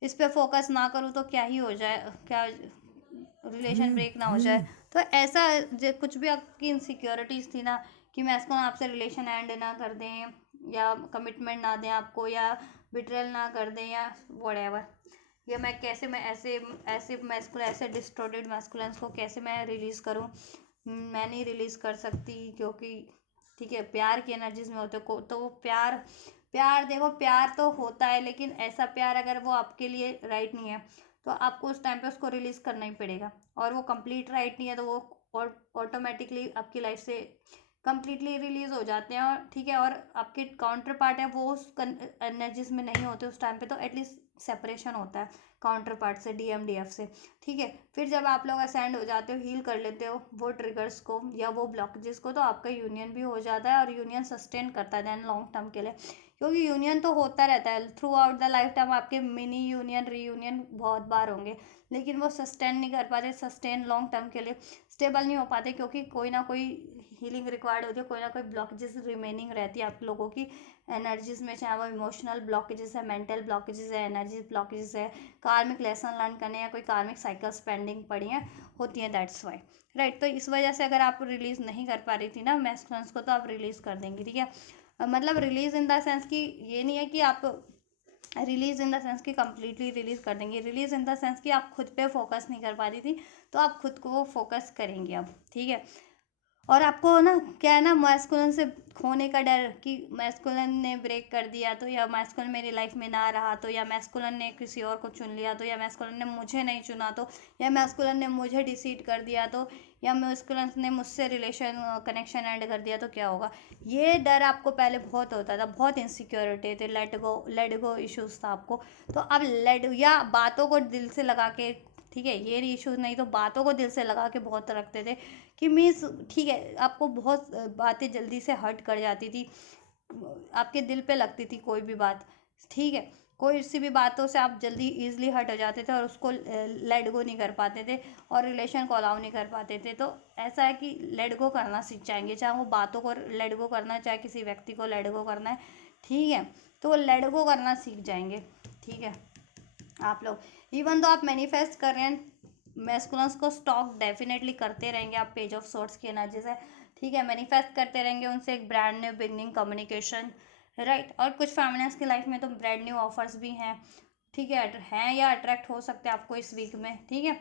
इस पे फोकस ना करूँ तो क्या ही हो जाए, क्या रिलेशन ब्रेक ना हो जाए, तो ऐसा कुछ भी आपकी इनसिक्योरिटीज़ थी ना, कि मैं इसको आपसे रिलेशन एंड ना कर दें, या कमिटमेंट ना दें आपको, या बिट्रेल ना कर दें, या व्हाटएवर, या मैं कैसे, मैं ऐसे ऐसे मैस्कुलिन, ऐसे डिस्टॉर्टेड मैस्कुलिन्स को कैसे मैं रिलीज़ करूं, मैं नहीं रिलीज़ कर सकती, क्योंकि ठीक है, प्यार की एनर्जीज में होते को, तो वो प्यार देखो, प्यार तो होता है, लेकिन ऐसा प्यार अगर वो आपके लिए राइट नहीं है, तो आपको उस टाइम पे उसको रिलीज़ करना ही पड़ेगा, और वो कंप्लीट राइट नहीं है तो वो ऑटोमेटिकली आपकी लाइफ से कंप्लीटली रिलीज हो जाते हैं, और ठीक है, और आपके काउंटर पार्ट है वो उस एनर्जीज में नहीं होते उस टाइम पे, तो एटलीस्ट सेपरेशन होता है काउंटर पार्ट से, DMDF से। ठीक है, फिर जब आप लोग असेंड हो जाते हो, हील कर लेते हो वो ट्रिगर्स को या वो ब्लॉकेजेस को, तो आपका यूनियन भी हो जाता है, और यूनियन सस्टेन करता है देन लॉन्ग टर्म के लिए, क्योंकि यूनियन तो होता रहता है through out the life time. आपके मिनी यूनियन रीयूनियन बहुत बार होंगे, लेकिन वो सस्टेन नहीं कर पाते, सस्टेन लॉन्ग टर्म के लिए स्टेबल नहीं हो पाते, क्योंकि कोई ना कोई हीलिंग रिक्वायर्ड होती है, कोई ना कोई ब्लॉकेजेस रिमेनिंग रहती है आप लोगों की एनर्जीज में, चाहे वो इमोशनल ब्लॉकेजेस है, मेंटल ब्लॉकेजेस है, एनर्जी ब्लॉकेजेस है, कार्मिक लेसन लर्न करने, या कोई कार्मिक साइकिल्स पेंडिंग पड़ी हैं होती हैं, दैट्स वाई, राइट। तो इस वजह से अगर आप रिलीज नहीं कर पा रही थी ना मैस्कुलिन्स को, तो आप रिलीज कर देंगी, ठीक है। मतलब रिलीज इन द सेंस कि ये नहीं है कि आप रिलीज इन द सेंस कि कंप्लीटली रिलीज कर देंगे, रिलीज इन द सेंस कि आप खुद पे फोकस नहीं कर पा रही थी, तो आप खुद को फोकस करेंगे अब, ठीक है। और आपको ना क्या है ना, मैस्कुलिन से खोने का डर कि मैस्कुलिन ने ब्रेक कर दिया तो, या मैस्कुलिन मेरी लाइफ में ना रहा तो, या मैस्कुलिन ने किसी और को चुन लिया तो, या मैस्कुलिन ने मुझे नहीं चुना तो, या मैस्कुलिन ने मुझे डिसीड कर दिया तो, या मैस्कुलिन ने मुझसे रिलेशन कनेक्शन एंड कर दिया तो क्या होगा। ये डर आपको पहले बहुत होता था, बहुत इनसिक्योरिटी थे, लेट गो इश्यूज था आपको। तो अब या बातों को दिल से लगा के, ठीक है, ये इश्यूज नहीं तो बातों को दिल से लगा के बहुत रखते थे कि मीन्स, ठीक है, आपको बहुत बातें जल्दी से हर्ट कर जाती थी, आपके दिल पे लगती थी कोई भी बात, ठीक है, कोई सी भी बातों से आप जल्दी ईजिली हट हो जाते थे, और उसको लेट गो नहीं कर पाते थे, और रिलेशन को अलाउ नहीं कर पाते थे। तो ऐसा है कि लेट गो करना सीख जाएंगे, चाहे वो बातों को लेट गो करना है, चाहे किसी व्यक्ति को लेट गो करना है, ठीक है, तो वो लेट गो करना सीख जाएंगे, ठीक है। आप लोग इवन तो आप मैनिफेस्ट कर रहे हैं मैस्कुलिन्स को, स्टॉक डेफिनेटली करते रहेंगे आप पेज ऑफ सोर्ट्स की एनर्जी से, ठीक है, मैनिफेस्ट करते रहेंगे उनसे एक brand new beginning communication, right. और कुछ फेमिनिन्स की लाइफ में तो ब्रांड न्यू ऑफर्स भी हैं, ठीक है, हैं या अट्रैक्ट हो सकते हैं आपको इस वीक में, ठीक है।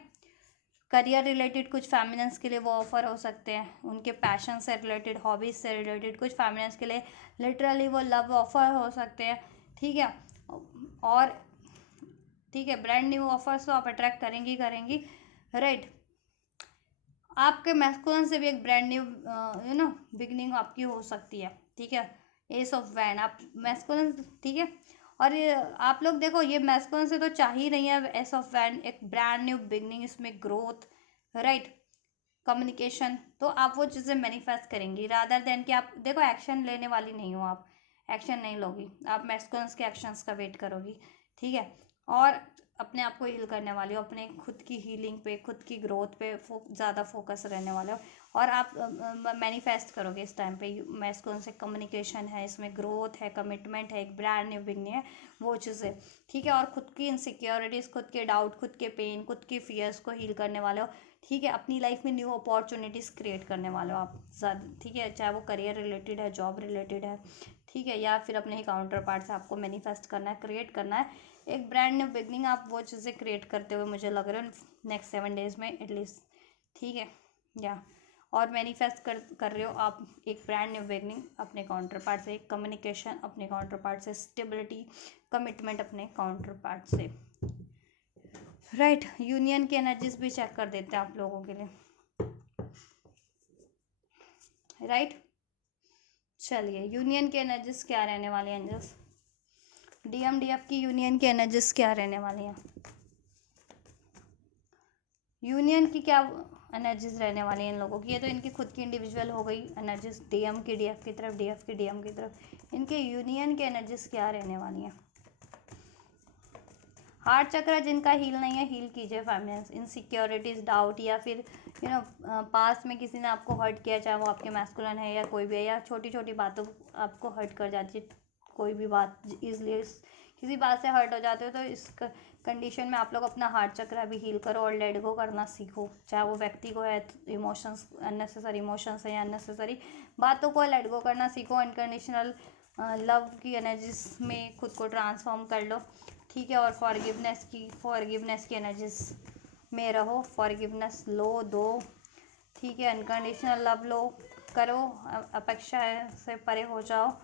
करियर रिलेटेड कुछ फेमिनिन्स के लिए वो ऑफर हो सकते हैं, उनके पैशन से रिलेटेड, हॉबीज से रिलेटेड, कुछ फेमिनिन्स के लिए लिटरली वो लव ऑफर हो सकते हैं, ठीक है। और ठीक है, ब्रांड न्यू ऑफर्स तो आप अट्रैक्ट करेंगी करेंगी, राइट। आपके मैस्कुलिन से भी एक ब्रांड न्यू बिगनिंग आपकी हो सकती है, ठीक है। एस ऑफ वैन आप मैस्कुलिन, ठीक है। और ये आप लोग देखो, ये मैस्कुलिन से तो चाह ही नहीं है एस ऑफ वैन, एक ब्रांड न्यू बिगनिंग, इसमें ग्रोथ, राइट, कम्युनिकेशन, तो आप वो चीज़ें मैनिफेस्ट करेंगी रादर देन कि आप देखो एक्शन लेने वाली नहीं हो, आप एक्शन नहीं लोगी, आप मैस्कुलिन्स के एक्शंस का वेट करोगी, ठीक है। और अपने आप को हील करने वाले हो, अपने खुद की हीलिंग पे, खुद की ग्रोथ पे ज़्यादा फोकस रहने वाले हो, और आप मैनिफेस्ट करोगे इस टाइम पे मैस्कुलिन से कम्युनिकेशन है, इसमें ग्रोथ है, कमिटमेंट है, एक ब्रांड न्यू बिगनिंग है, वो चीज़ें, ठीक है। और खुद की इनसिक्योरिटीज़, खुद के डाउट, खुद के पेन, खुद की फियर्स को हील करने वाले हो, ठीक है। अपनी लाइफ में न्यू अपॉर्चुनिटीज़ क्रिएट करने वाले हो आप ज़्यादा, ठीक है, चाहे वो करियर रिलेटेड है, जॉब रिलेटेड है, ठीक है, या फिर अपने ही काउंटर पार्ट से आपको मैनिफेस्ट करना है, क्रिएट करना है एक ब्रांड न्यू बिगनिंग। आप वो चीज़ें क्रिएट करते हुए मुझे लग रहा है नेक्स्ट 7 डेज में एटलीस्ट, ठीक है, या और मैनिफेस्ट कर रहे हो आप एक ब्रांड न्यू बिगनिंग अपने काउंटर पार्ट से, एक कम्युनिकेशन अपने काउंटर पार्ट से, स्टेबिलिटी, कमिटमेंट अपने काउंटर पार्ट से, राइट। यूनियन की एनर्जीज भी चेक कर देते हैं आप लोगों के लिए, राइट। चलिए, यूनियन की एनर्जीज क्या रहने वाली है एंजल्स, DMDF की यूनियन की एनर्जीज क्या रहने वाली हैं, यूनियन की क्या एनर्जीज रहने वाली हैं इन लोगों की। ये तो इनकी खुद की इंडिविजुअल हो गई एनर्जीज, DM की DF की तरफ, DF की DM की तरफ, इनके यूनियन की एनर्जीज क्या रहने वाली हैं। हार्ट चक्र जिनका हील नहीं है, हील कीजिए फैमिलीज, इनसिक्योरिटीज, डाउट, या फिर पास्ट में किसी ने आपको हर्ट किया, चाहे वो आपके मैस्कुलिन है या कोई भी है, या छोटी छोटी बातों आपको हर्ट कर जाती है, कोई भी बात इसलिए किसी बात से हर्ट हो जाते हो, तो इस कंडीशन में आप लोग अपना हार्ट चक्र भी हील करो और लेट गो करना सीखो, चाहे वो व्यक्ति को है, इमोशंस, अननेसेसरी इमोशंस है या अननेसेसरी बातों को लेट गो करना सीखो, अनकंडीशनल लव की एनर्जीज में खुद को ट्रांसफॉर्म कर लो, ठीक है। और फॉरगिवनेस की एनर्जीज में रहो, फॉरगिवनेस लो, दो, ठीक है, अनकंडीशनल लव लो, करो, अपेक्षा से परे हो जाओ,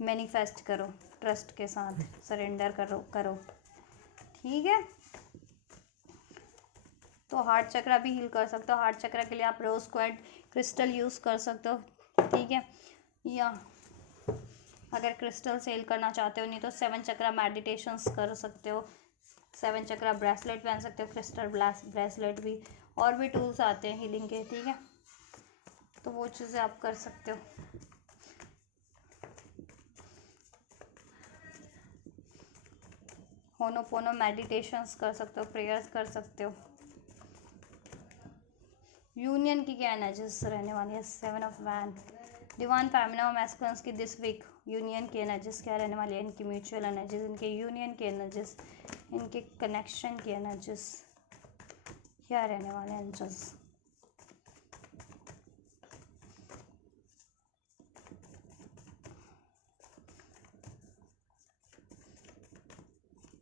मैनिफेस्ट करो, ट्रस्ट के साथ सरेंडर करो, ठीक है। तो हार्ट चक्र भी हील कर सकते हो, हार्ट चक्र के लिए आप रोज क्वार्ट्ज क्रिस्टल यूज़ कर सकते हो, ठीक है। या अगर क्रिस्टल सेल करना चाहते हो, नहीं तो 7 चक्रा मेडिटेशंस कर सकते हो, 7 चक्रा ब्रेसलेट पहन सकते हो, क्रिस्टल ब्रेसलेट भी, और भी टूल्स आते हैं हीलिंग के, ठीक है, तो वो चीज़ें आप कर सकते हो। होनोपोनो मेडिटेशंस कर सकते हो, प्रेयर्स कर सकते हो। यूनियन की क्या एनर्जीज रहने वाली है? 7 ऑफ वैन, डिवाइन फेमिनिन और मैस्कुलिन की दिस वीक यूनियन की एनर्जीज क्या रहने वाली है? इनकी म्यूचुअल एनर्जीज, इनके यूनियन की एनर्जीज, इनके कनेक्शन की एनर्जीज क्या रहने वाले हैं? एनर्जीज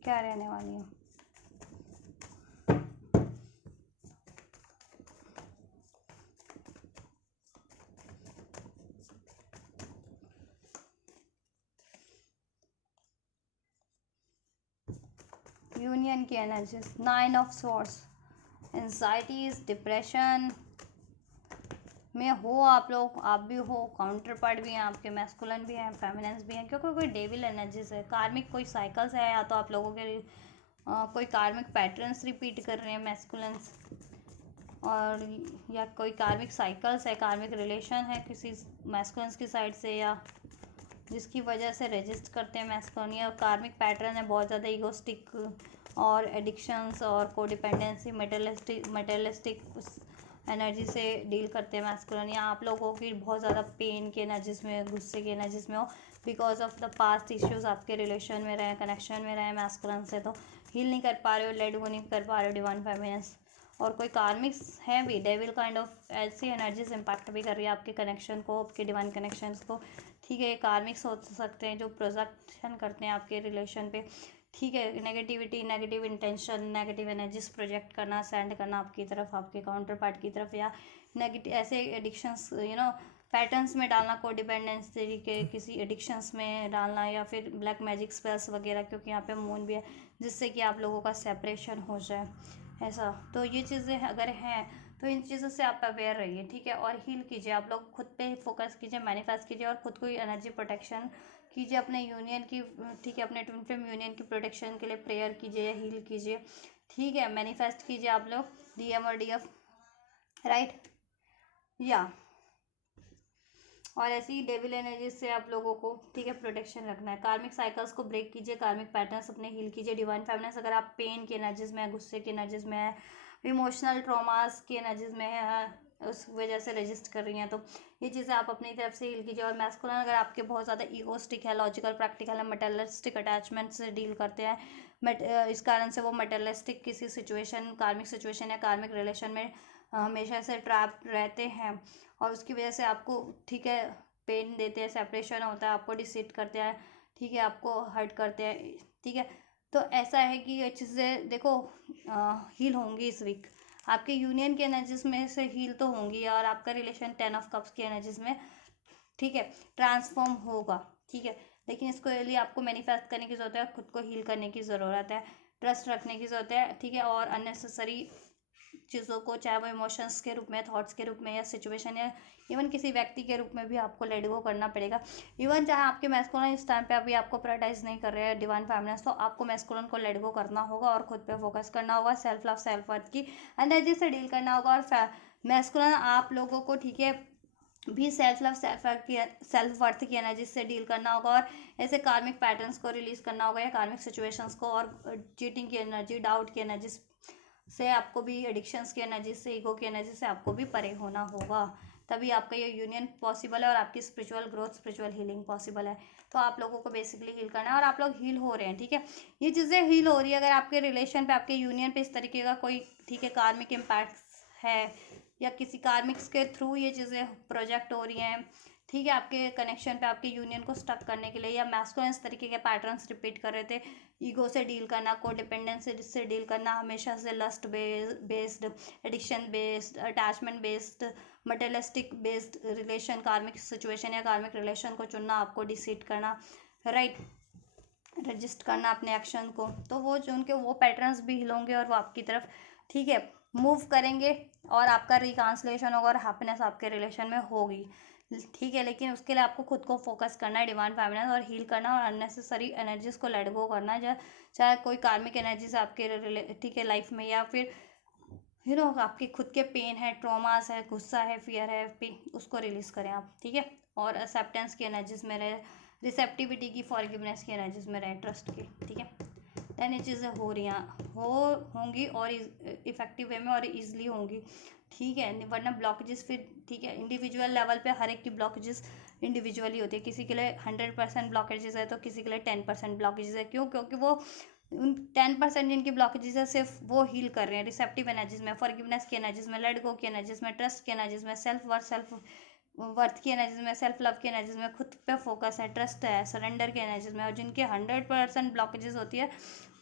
क्या रहने वाली है? यूनियन की energies, 9 of swords, anxieties, depression में हो आप लोग, आप भी हो, काउंटर पार्ट भी हैं आपके, मैस्कुलिन भी हैं, फेमिनिन्स भी हैं, क्योंकि कोई डेविल एनर्जीज है, कार्मिक कोई साइकिल्स है, या तो आप लोगों के कोई कार्मिक पैटर्न्स रिपीट कर रहे हैं मैस्कुलिन्स, और या कोई कार्मिक साइकिल्स है, कार्मिक रिलेशन है किसी मैस्कुलिन्स की साइड से, या जिसकी वजह से रेजिस्ट करते हैं मैस्कुलिन, या कार्मिक पैटर्न है बहुत ज़्यादा ईगोस्टिक और एडिक्शंस और कोडिपेंडेंसी, मटेरियलिस्टिक एनर्जी से डील करते हैं मैस्कुलिन, या आप लोगों की बहुत ज़्यादा पेन की एनर्जीज में, गुस्से की एनर्जीज में हो, because of the past issues आपके रिलेशन में रहे, कनेक्शन में रहे मैस्कुलिन से, तो हील नहीं कर पा रहे हो, लेट गो नहीं कर पा रहे हो डिवाइन फेमिनिन्स, और कोई कार्मिक्स है भी, डेविल काइंड ऑफ ऐसी एनर्जीज इम्पैक्ट भी कर रही है आपके कनेक्शन को, आपके डिवाइन कनेक्शंस को, ठीक है। कार्मिक्स हो सकते हैं जो प्रोजेक्शन करते हैं आपके रिलेशन पे, ठीक है, negativity, negative intention, negative energies project करना, सेंड करना आपकी तरफ, आपके काउंटर पार्ट की तरफ, या नेगेटिव ऐसे एडिक्शंस पैटर्न्स में डालना, कोडिपेंडेंसी के किसी एडिक्शंस में डालना, या फिर ब्लैक मैजिक स्पेल्स वगैरह, क्योंकि यहाँ पे मून भी है, जिससे कि आप लोगों का सेपरेशन हो जाए, ऐसा। तो ये चीज़ें अगर हैं तो इन चीज़ों से आप अवेयर रहिए, ठीक है, और हील कीजिए, आप लोग खुद पे फोकस कीजिए, मैनिफेस्ट कीजिए, और खुद को एनर्जी प्रोटेक्शन कीजिए, अपने यूनियन की, ठीक है, अपने ट्विन फ्लेम यूनियन की प्रोटेक्शन के लिए प्रेयर कीजिए या हील कीजिए, ठीक है, मैनिफेस्ट कीजिए आप लोग DM और DF, राइट, या और ऐसी डेविल एनर्जी से आप लोगों को, ठीक है, प्रोटेक्शन रखना है। कार्मिक साइकिल्स को ब्रेक कीजिए, कार्मिक पैटर्न्स अपने हील कीजिए, डिवाइन फेमिनिन्स अगर आप पेन की एनर्जीज में है, गुस्से की एनर्जीज में है, इमोशनल ट्रॉमास की एनर्जीज में है, उस वजह से रजिस्ट कर रही हैं, तो ये चीज़ें आप अपनी तरफ से हील कीजिए। और मैस्कुलिन अगर आपके बहुत ज़्यादा ईगोस्टिक है, लॉजिकल, प्रैक्टिकल है, मटेरियलिस्टिक अटैचमेंट से डील करते हैं, इस कारण से वो मटेरियलिस्टिक किसी सिचुएशन, कार्मिक सिचुएशन या कार्मिक रिलेशन में हमेशा से ट्रैप रहते हैं, और उसकी वजह से आपको, ठीक है, पेन देते हैं, सेपरेशन होता है, आपको डिसीट करते हैं, ठीक है, आपको हर्ट करते हैं, ठीक है। तो ऐसा है कि ये चीज़ें देखो हील होंगी इस वीक, आपके यूनियन की एनर्जीज में से हील तो होंगी, और आपका रिलेशन 10 ऑफ कप्स की एनर्जीज में, ठीक है, ट्रांसफॉर्म होगा, ठीक है, लेकिन इसको लिए आपको मैनिफेस्ट करने की ज़रूरत है, खुद को हील करने की ज़रूरत है, ट्रस्ट रखने की ज़रूरत है, ठीक है, और अननेसेसरी चीज़ों को, चाहे वो इमोशंस के रूप में, थॉट्स के रूप में, या सिचुएशन, या इवन किसी व्यक्ति के रूप में भी आपको लेट गो करना पड़ेगा। इवन चाहे आपके मैस्कुलिन इस टाइम पे अभी आपको प्रायोरिटाइज नहीं कर रहे हैं डिवाइन फेमिनिन्स, तो आपको मैस्कुलिन को लेट गो करना होगा, और खुद पे फोकस करना होगा, सेल्फ लव, सेल्फ वर्थ की एनर्जी से डील करना होगा, और मैस्कुलिन आप लोगों को, ठीक है, भी सेल्फ लव, सेल्फ वर्थ की एनर्जी से डील करना होगा, और ऐसे कार्मिक पैटर्न्स को रिलीज करना होगा, या कार्मिक सिचुएशंस को, और चीटिंग की एनर्जी, डाउट की एनर्जी से आपको भी, एडिक्शंस की एनर्जी से, ईगो की एनर्जी से आपको भी परे होना होगा, तभी आपका ये यूनियन पॉसिबल है, और आपकी spiritual growth, spiritual healing possible है। तो आप लोगों को बेसिकली हील करना है, और आप लोग हील हो रहे हैं, ठीक है, ये चीज़ें हील हो रही है। अगर आपके रिलेशन पे, आपके यूनियन पे इस तरीके का कोई, ठीक है, कार्मिक इम्पैक्ट है, या किसी कार्मिक्स के थ्रू ये चीज़ें प्रोजेक्ट हो रही हैं, ठीक है, आपके कनेक्शन पे, आपके यूनियन को स्टक करने के लिए, या मैस्कुलिन इस तरीके के पैटर्न्स रिपीट कर रहे थे, ईगो से डील करना, कोडिपेंडेंसी से डील करना, हमेशा से lust based, addiction based, attachment based, materialistic based relation, karmic situation या कार्मिक रिलेशन को चुनना, आपको डिसीट करना, राइट, रजिस्ट करना अपने एक्शन को, तो वो जो उनके वो पैटर्न्स भी हिल होंगे, और वो आपकी तरफ, ठीक है, मूव करेंगे, और आपका रिकांसलेशन होगा, और हैप्पीनेस आपके रिलेशन में होगी। ठीक है, लेकिन उसके लिए आपको खुद को फोकस करना है, डिवाइन फेमिनिन, और हील करना और अननेसेसरी एनर्जीज को लेट गो करना है, चाहे कोई कार्मिक एनर्जीज आपके ठीक है लाइफ में, या फिर आपके खुद के पेन है, ट्रॉमास है, गुस्सा है, फियर है, उसको रिलीज करें आप। ठीक है, और एक्सेप्टेंस की एनर्जीज में रहे, रिसेप्टिविटी की, फॉरगिवनेस की एनर्जीज में रहे, ट्रस्ट की। ठीक है, देन ये चीज़ें होंगी और इफेक्टिव वे में और ईजिली होंगी। ठीक है, वरना ब्लॉकेजेस फिर, ठीक है, इंडिविजुअल लेवल पे हर एक की ब्लॉकेजेस इंडिविजुअली होती है। किसी के लिए 100% ब्लॉकेजेस है तो किसी के लिए 10% ब्लॉकेजेस है। क्यों? क्योंकि वो उन 10% जिनकी ब्लॉकेजेस है सिर्फ वो हील कर रहे हैं रिसेप्टिव एनर्जीज में, फॉरगिवनेस की एनर्जीज में, लेट गो की एनर्जीज में, ट्रस्ट की एनर्जीज में, सेल्फ वर्थ की एनर्जीज में, सेल्फ लव की एनर्जीज में, खुद पे फोकस है, ट्रस्ट है, सरेंडर की एनर्जीज में। और जिनके 100% ब्लॉकेजेस होती है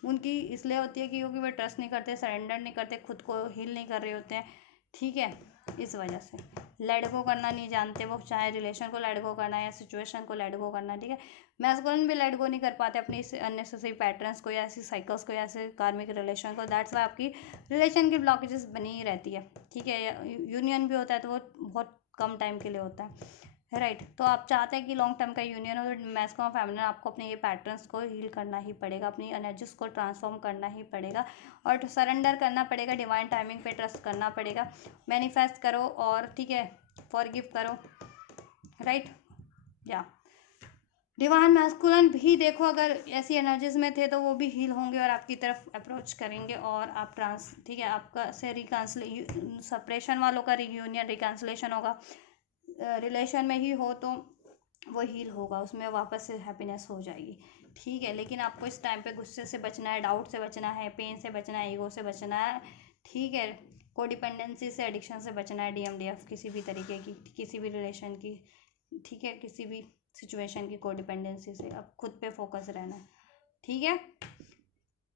उनकी इसलिए होती है कि क्योंकि वे ट्रस्ट नहीं करते, सरेंडर नहीं करते, खुद को हील नहीं कर रहे होते हैं। ठीक है, इस वजह से लेट गो करना नहीं जानते वो, चाहे रिलेशन को लेट गो करना है या सिचुएशन को लेट गो करना है। ठीक है, मैस्कुलिन भी लेट गो नहीं कर पाते अपनी अननेसेसरी पैटर्न्स को या ऐसी साइकिल्स को या ऐसे कार्मिक रिलेशन को। दैट्स वाई आपकी रिलेशन की ब्लॉकेजेस बनी ही रहती है। ठीक है, यूनियन भी होता है तो वो बहुत कम टाइम के लिए होता है, राइट। तो आप चाहते हैं कि लॉन्ग टर्म का यूनियन हो तो मैस्कुलिन और फेमिनिन आपको अपने ये पैटर्न्स को हील करना ही पड़ेगा, अपनी एनर्जीज को ट्रांसफॉर्म करना ही पड़ेगा और सरेंडर करना पड़ेगा, डिवाइन टाइमिंग पे ट्रस्ट करना पड़ेगा, मैनिफेस्ट करो और ठीक है फॉरगिव करो, राइट। या डिवाइन मैस्कुलिन भी देखो अगर ऐसी एनर्जीज में थे तो वो भी हील होंगे और आपकी तरफ अप्रोच करेंगे और आप ठीक है आपका से सेपरेशन वालों का रियूनियन रिकन्सिलेशन होगा, रिलेशन में ही हो तो वो हील होगा, उसमें वापस से हैप्पीनेस हो जाएगी। ठीक है, लेकिन आपको इस टाइम पे गुस्से से बचना है, डाउट से बचना है, पेन से बचना है, ईगो से बचना है। ठीक है, कोडिपेंडेंसी से, एडिक्शन से बचना है, DMDF किसी भी तरीके की, किसी भी रिलेशन की, ठीक है, किसी भी सिचुएशन की कोडिपेंडेंसी से अब खुद पे फोकस रहना है। ठीक है,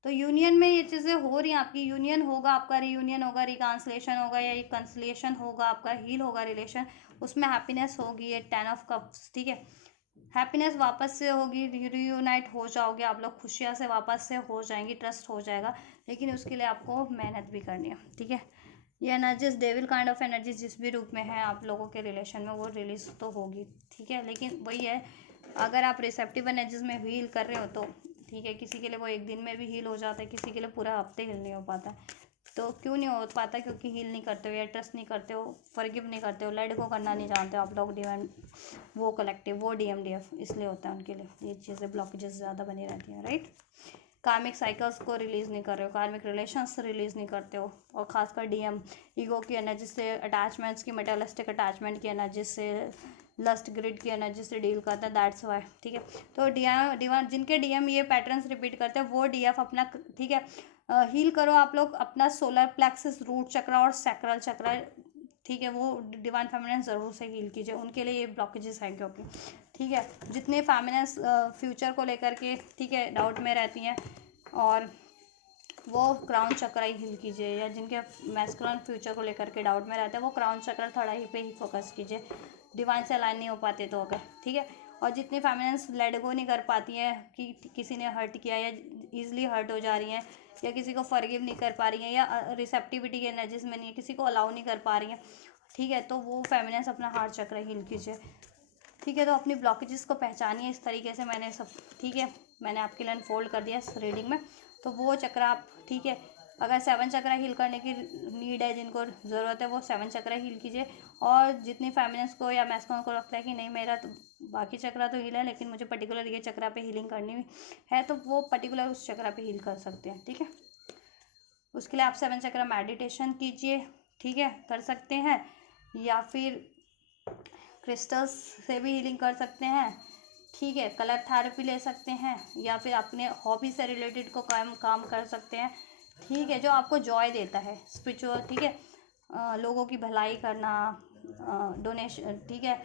तो यूनियन में ये चीज़ें हो रही हैं, आपकी यूनियन होगा, आपका रीयूनियन होगा, रिकॉन्सिलेशन होगा या कंसलेशन होगा, आपका हील होगा रिलेशन, उसमें हैप्पीनेस होगी। ये 10 ऑफ कप्स, ठीक है, हैप्पीनेस वापस से होगी, रीयूनाइट हो जाओगे आप लोग, खुशियाँ से वापस से हो जाएंगी, ट्रस्ट हो जाएगा, लेकिन उसके लिए आपको मेहनत भी करनी है। ठीक है, ये energies devil kind of energies जिस भी रूप में है आप लोगों के रिलेशन में वो रिलीज तो होगी। ठीक है, लेकिन वही है, अगर आप रिसेप्टिव एनर्जीज में हील कर रहे हो तो ठीक है, किसी के लिए वो एक दिन में भी हील हो जाता है, किसी के लिए पूरा हफ्ते हील नहीं हो पाता। तो क्यों नहीं हो पाता? क्योंकि हील नहीं करते हो या ट्रस्ट नहीं करते हो, फॉरगिव नहीं करते हो, लेट गो करना नहीं जानते हो आप लोग, डिवाइन वो कलेक्टिव वो DMDF, इसलिए होता है उनके लिए ये चीज़ें ब्लॉकेजेस ज़्यादा बनी रहती हैं, राइट। कार्मिक साइकिल्स को रिलीज़ नहीं कर रहे हो, कार्मिक रिलेशंस रिलीज़ नहीं करते हो, और खासकर DM ईगो की एनर्जी से, अटैचमेंट्स की, मेटेरियलिस्टिक अटैचमेंट की एनर्जी से, लस्ट ग्रिड की एनर्जी से डील करता है। That's why. ठीक है, तो डिवाइन जिनके DM ये पैटर्न्स रिपीट करते हैं वो DF अपना, ठीक है, हील करो आप लोग अपना सोलर प्लेक्सस, रूट चक्र और सैक्रल चक्र। ठीक है, वो डिवाइन फेमिनिन ज़रूर से हील कीजिए, उनके लिए ये ब्लॉकेजेस हैं क्योंकि ठीक है, जितने फेमिनिन्स फ्यूचर को लेकर के ठीक है डाउट में रहती हैं और वो क्राउन चक्र ही हील कीजिए, या जिनके मैस्कुलिन फ्यूचर को लेकर के डाउट में रहते हैं वो क्राउन चक्र थोड़ा ही पे ही फोकस कीजिए, डिवाइन से अलाइन नहीं हो पाते तो अगर। ठीक है, और जितनी फेमिनिन्स लेट गो नहीं कर पाती हैं कि किसी ने हर्ट किया या ईजिली हर्ट हो जा रही हैं या किसी को फॉरगिव नहीं कर पा रही हैं या रिसेप्टिविटी के एनर्जीज में नहीं है, किसी को अलाउ नहीं कर पा रही हैं, ठीक है, तो वो फेमिनिन्स अपना हार्ट चक्र हील कीजिए। ठीक है, तो अपनी ब्लॉकेजेस को पहचानिए इस तरीके से, मैंने सब ठीक है मैंने आपके लिए अनफोल्ड कर दिया इस रीडिंग में। तो वो चक्र आप ठीक है, अगर 7 चक्र हील करने की नीड है, जिनको ज़रूरत है वो 7 चक्र हील कीजिए, और जितनी फेमिनिन्स को या मैस्कुलिन को लगता है कि नहीं मेरा तो बाकी चक्र तो हील है लेकिन मुझे पर्टिकुलर ये चक्र पे हीलिंग करनी है तो वो पर्टिकुलर उस चक्र पे हील कर सकते हैं। ठीक है, उसके लिए आप 7 चक्र मेडिटेशन कीजिए, ठीक है, कर सकते हैं, या फिर क्रिस्टल्स से भी हीलिंग कर सकते हैं। ठीक है, कलर थेरेपी ले सकते हैं, या फिर अपने हॉबी से रिलेटेड को काम कर सकते हैं। ठीक है, जो आपको जॉय देता है स्पिरिचुअल, ठीक है, लोगों की भलाई करना, डोनेशन, ठीक है,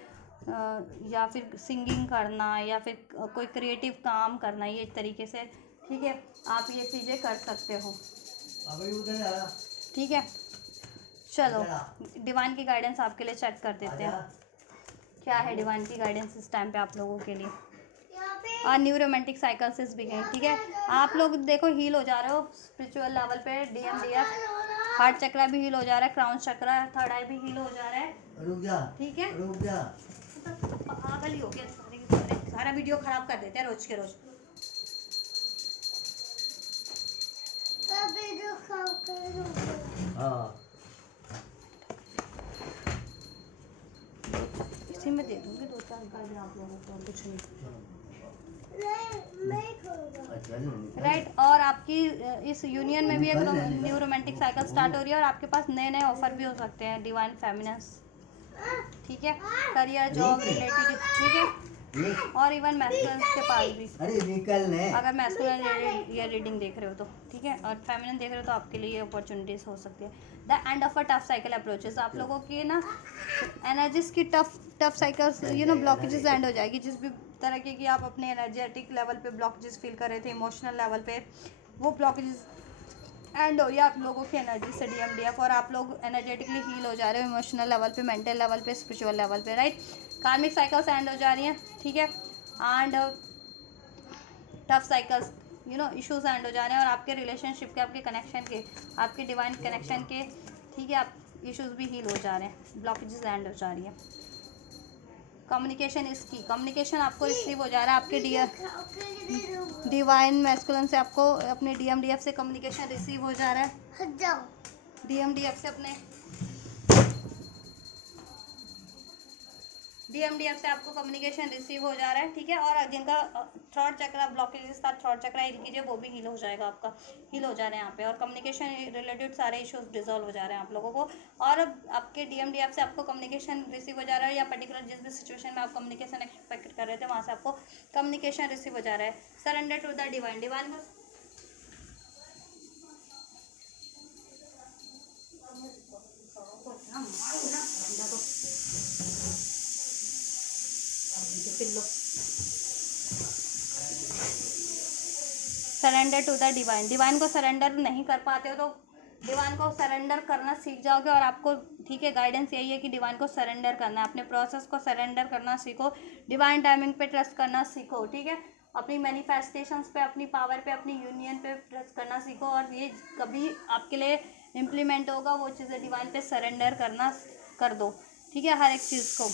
या फिर सिंगिंग करना या फिर कोई क्रिएटिव काम करना, ये तरीके से ठीक है आप ये चीज़ें कर सकते हो। ठीक है, चलो डिवाइन की गाइडेंस आपके लिए चेक कर देते हैं, क्या है डिवाइन की गाइडेंस इस टाइम पे आप लोगों के लिए। और new romantic cycles is begin. ठीक है, आप लोग देखो हील हो जा रहे हो स्पिरिचुअल लेवल पे, DMDF, हार्ट चक्र भी हील हो जा रहा है, क्राउन चक्र, थर्ड आई भी हील हो जा रहा है। रुक जा, ठीक है, रुक जा, पागल ही हो गया, सारे के सारे सारा वीडियो खराब कर देते हैं रोज के रोज। हाँ इसी में दे दूंगी 2-4 गाली आप लोगों को, और कुछ नहीं। राइट और आपकी इस यूनियन में भी एक न्यू रोमांटिक साइकिल स्टार्ट हो रही है, और आपके पास नए नए ऑफर भी हो सकते हैं डिवाइन फेमिनिस्ट, ठीक है, करियर जॉब रिलेटेड, ठीक है, और इवन मैस्कुलिन के पास भी, अगर मैस्कुलिन ये रीडिंग देख रहे हो तो, ठीक है, और फेमिनिन देख रहे हो तो आपके लिए अपॉर्चुनिटीज हो सकती है। The end of a tough cycle approaches, आप लोगों की ना एनर्जीज की टफ साइकिल्स ब्लॉकेजेस एंड हो जाएगी। जिस भी तरह की आप अपने एनर्जेटिक लेवल पे ब्लॉकेजेस फील कर रहे थे, इमोशनल लेवल पे, वो ब्लॉकेजेस एंड हो रही है आप लोगों की एनर्जी से, DMDF, और आप लोग एनर्जेटिकली हील हो जा रहे हो इमोशनल लेवल पे, मेंटल लेवल पे, स्पिरिचुअल लेवल पे, राइट। कार्मिक साइकिल्स एंड हो जा रही हैं, ठीक है, and tough cycles issues and हो जा रहे हैं, और आपके रिलेशनशिप के, आपके कनेक्शन के, आपके डिवाइन कनेक्शन के, ठीक है, आप इश्यूज भी हील हो जा रहे हैं, ब्लॉकेजेस एंड हो जा रही है। कम्युनिकेशन इसकी कम्युनिकेशन आपको रिसीव हो जा रहा है, आपके डिवाइन मैस्कुलिन से आपको अपने DMDF से कम्युनिकेशन रिसीव हो जा रहा है, DMDF से अपने DMDF से आपको कम्युनिकेशन रिसीव हो जा रहा है, ठीक है, और जिनका थ्रॉट चक्रा ब्लॉकेज था, थ्रॉट चक्रा हील कीजिए, वो भी हील हो जाएगा, आपका हील हो जा रहे हैं यहाँ पे, और कम्युनिकेशन रिलेटेड सारे इश्यूज डिजॉल्व हो जा रहे हैं आप लोगों को, और अब आपके DMDF से आपको कम्युनिकेशन रिसीव हो जा रहा है, या पर्टिकुलर जिस भी सिचुएशन में आप कम्युनिकेशन एक्सपेक्ट कर रहे थे वहाँ से आपको कम्युनिकेशन रिसीव हो जा रहा है। Surrender to the divine, divine को surrender to the divine, divine को सरेंडर नहीं कर पाते हो तो डिवाइन को सरेंडर करना सीख जाओगे, और आपको, ठीक है, गाइडेंस यही है कि डिवाइन को सरेंडर करना है, अपने प्रोसेस को सरेंडर करना सीखो, डिवाइन टाइमिंग पे ट्रस्ट करना सीखो, ठीक है, अपनी मैनिफेस्टेशंस पे, अपनी पावर पे, अपनी यूनियन पे ट्रस्ट करना सीखो, और ये कभी आपके लिए इम्प्लीमेंट होगा वो चीज़ें, डिवाइन पे सरेंडर करना कर दो, ठीक है, हर एक चीज़ को,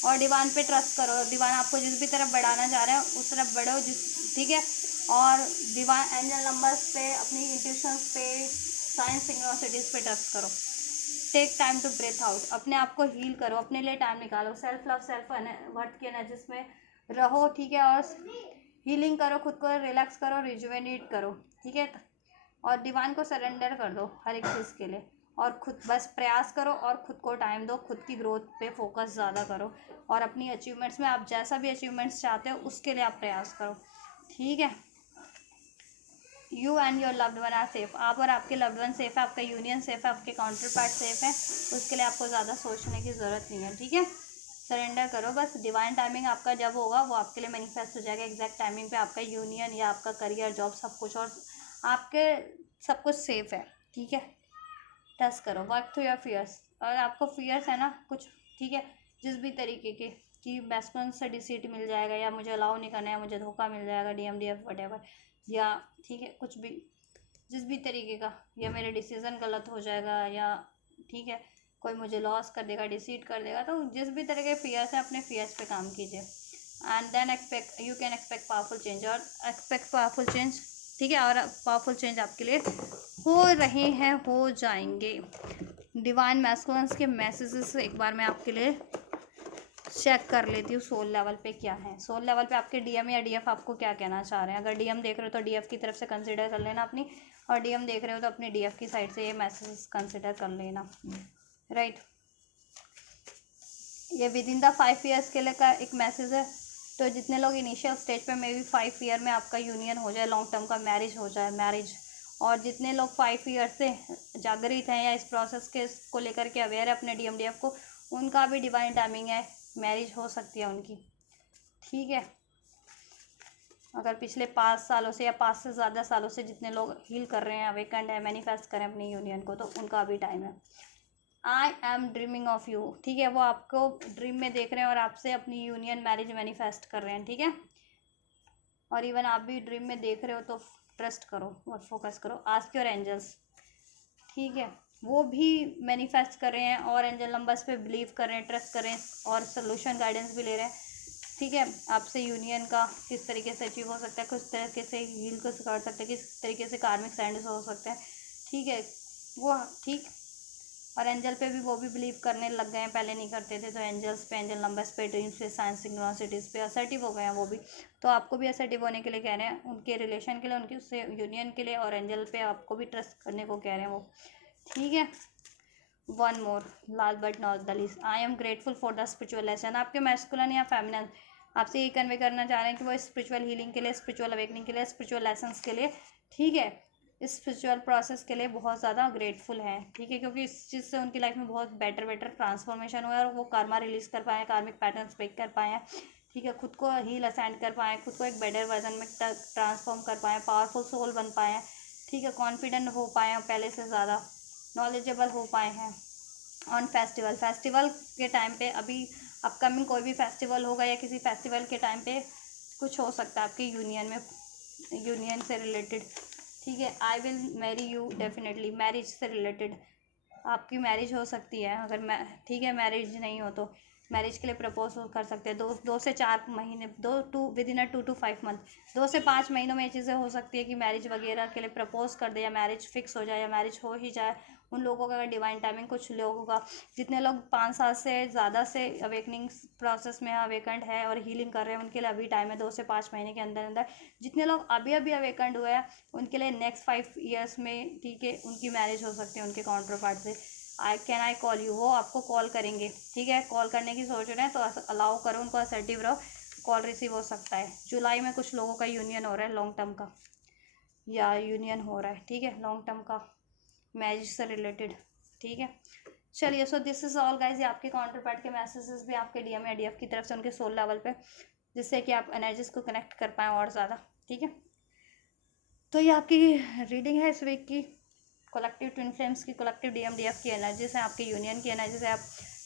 और डिवाइन पे ट्रस्ट करो, डिवाइन आपको जिस भी तरफ बढ़ाना चाह रहे हैं उस तरफ बढ़ो, ठीक है, और डिवाइन एंजल नंबर्स पे, अपनी इंट्यूशंस पे, साइंस सिंक्रोनिसिटीज पे ट्रस्ट करो। Take time to breathe out, अपने आप को हील करो, अपने लिए टाइम निकालो, सेल्फ लव, सेल्फ वर्थ की एनर्जीज में रहो, ठीक है, और हीलिंग करो, खुद को रिलैक्स करो, रिजुवेनेट करो, ठीक है, और डिवाइन को सरेंडर कर दो हर एक चीज़ के लिए, और खुद बस प्रयास करो, और खुद को टाइम दो, खुद की ग्रोथ पे फोकस ज़्यादा करो, और अपनी अचीवमेंट्स में आप जैसा भी अचीवमेंट्स चाहते हो उसके लिए आप प्रयास करो, ठीक है। You and your loved one are safe, आप और आपके लव्ड वन सेफ है, आपका यूनियन सेफ है, आपके काउंटर पार्ट सेफ है, उसके लिए आपको ज़्यादा सोचने की ज़रूरत नहीं है, ठीक है, सरेंडर करो बस। डिवाइन टाइमिंग आपका जब होगा वो आपके लिए मैनिफेस्ट हो जाएगा, एग्जैक्ट टाइमिंग पे आपका यूनियन या आपका करियर, जॉब, सब कुछ, और आपके सब कुछ सेफ है, ठीक है, ट्रस्ट करो, वर्क थ्रू योर फियर्स, और आपको फियर्स है ना कुछ, ठीक है, जिस भी तरीके के, कि मैस्कुलिन से डिसीट मिल जाएगा, या मुझे अलाउ नहीं करना है, मुझे धोखा मिल जाएगा, DMDF वटेवर, या ठीक है कुछ भी, जिस भी तरीके का, या मेरे डिसीज़न गलत हो जाएगा, या ठीक है कोई मुझे लॉस कर देगा, डिसीट कर देगा, तो जिस भी तरह के फियर्स हैं अपने फियर्स पे काम कीजिए, and then you can expect powerful change, और एक्सपेक्ट पावरफुल चेंज, ठीक है, और पावरफुल चेंज आपके लिए हो रहे हैं, हो जाएंगे। डिवाइन मैस्कुलिन्स के मैसेजेस एक बार मैं आपके लिए चेक कर लेती हूँ सोल लेवल पे क्या है, सोल लेवल पे आपके DM या DF आपको क्या कहना चाह रहे हैं। अगर DM देख रहे हो तो DF की तरफ से कंसिडर कर लेना अपनी, और DM देख रहे हो तो अपनी DF की साइड से ये मैसेजेस कंसिडर कर लेना, राइट। ये विद इन द 5 ईयर्स के लिए का एक मैसेज है, तो जितने लोग इनिशियल स्टेज पे मे बी 5 ईयर में आपका यूनियन हो जाए, लॉन्ग टर्म का मैरिज हो जाए, मैरिज, और जितने लोग 5 ईयर से जागृत हैं या इस प्रोसेस के को लेकर के अवेयर है अपने DMDF को, उनका भी डिवाइन टाइमिंग है, मैरिज हो सकती है उनकी, ठीक है। अगर पिछले 5 सालों से या 5 से ज़्यादा सालों से जितने लोग हील कर रहे हैं, अवेकंड है, मैनिफेस्ट करें अपनी यूनियन को, तो उनका भी टाइम है। I am dreaming of you, ठीक है, वो आपको ड्रीम में देख रहे हैं और आपसे अपनी यूनियन मैरिज मैनिफेस्ट कर रहे हैं, ठीक है, और इवन आप भी ड्रीम में देख रहे हो तो ट्रस्ट करो और फोकस करो, आस्क योर एंजल्स, ठीक है, वो भी मैनिफेस्ट कर रहे हैं और एंजल नंबर्स पे बिलीव कर रहे हैं, ट्रस्ट कर रहे हैं और सोल्यूशन गाइडेंस भी ले रहे हैं। ठीक है, आपसे यूनियन का किस तरीके से अचीव हो सकता है, किस तरीके से हील को कर सकते हैं, किस तरीके से कार्मिक सैंड्स हो सकते हैं। ठीक है, वो ठीक। और एंजल पे भी वो भी बिलीव करने लग गए हैं, पहले नहीं करते थे। तो एंजल्स पे, एंजल नंबर्स पे, ड्रीम्स पे, साइंस सिंक्रोनिसिटीज़ पे असर्टिव हो गए हैं वो भी। तो आपको भी असर्टिव होने के लिए कह रहे हैं, उनके रिलेशन के लिए, उनकी उससे यूनियन के लिए, और एंजल पे आपको भी ट्रस्ट करने को कह रहे हैं वो। ठीक है, one more, last but not the least, I am grateful for the spiritual lesson. आपके मैस्कुलिन या फेमिनिन आपसे ये कन्वे करना चाह रहे हैं कि वो स्पिरिचुअल हीलिंग के लिए, स्पिरिचुअल अवेकनिंग के लिए, स्पिरिचुअल लेसन्स के लिए, ठीक है, इस स्पिरिचुअल प्रोसेस के लिए बहुत ज़्यादा ग्रेटफुल हैं। ठीक है, क्योंकि इस चीज़ से उनकी लाइफ में बहुत बेटर ट्रांसफॉर्मेशन हुआ है और वो कर्मा रिलीज कर पाए, कार्मिक पैटर्न्स ब्रेक कर पाए हैं। ठीक है, खुद को हील असेंड कर पाए, खुद को एक बेटर वर्जन में ट्रांसफॉर्म कर पाए, पावरफुल सोल बन पाए हैं। ठीक है, कॉन्फिडेंट हो पाए हैं पहले से ज़्यादा, नॉलेजेबल हो पाए हैं। ऑन फेस्टिवल के टाइम पे, अभी अपकमिंग कोई भी फेस्टिवल होगा या किसी फेस्टिवल के टाइम पे कुछ हो सकता है आपके यूनियन में, यूनियन से रिलेटेड। ठीक है, I will marry you definitely, marriage से रिलेटेड आपकी मैरिज हो सकती है। अगर मैं, ठीक है, मैरिज नहीं हो तो मैरिज के लिए प्रपोज कर सकते हैं। 2 से 4 महीने, 2 टू 5 मंथ, 2 से 5 महीनों में ये चीज़ें हो सकती है कि मैरिज वगैरह के लिए प्रपोज कर दे, या मैरिज फिक्स हो जाए, या मैरिज हो ही जाए उन लोगों का। डिवाइन टाइमिंग कुछ लोगों का, जितने लोग 5 साल से ज़्यादा से अवेकनिंग प्रोसेस में अवेकंड है और हीलिंग कर रहे हैं, उनके लिए अभी टाइम है 2 से 5 महीने के अंदर अंदर। जितने लोग अभी अभी अवेकंड हुए हैं उनके लिए नेक्स्ट 5 ईयर्स में, ठीक है, उनकी मैरिज हो सकती है उनके काउंटर पार्ट से। आई कॉल यू, वो आपको कॉल करेंगे। ठीक है, कॉल करने की सोच रहे हैं तो अलाउ करो उनको, असर्टिव रहो, कॉल रिसीव हो सकता है। जुलाई में कुछ लोगों का यूनियन हो रहा है लॉन्ग टर्म का, या यूनियन हो रहा है, ठीक है, लॉन्ग टर्म का, मैरिज से रिलेटेड। ठीक है, चलिए, so this is all guys. ये आपके काउंटर पार्ट के मैसेजेस भी आपके डीएम या डीएफ की तरफ से उनके सोल लेवल पे, जिससे कि आप एनर्जीज को कनेक्ट कर पाएँ और ज़्यादा। ठीक है, तो ये आपकी रीडिंग है इस वीक की, कलेक्टिव ट्विन फ्लेम्स की, कलेक्टिव डीएम डीएफ की एनर्जीज हैं, आपकी यूनियन की एनर्जीज है। आप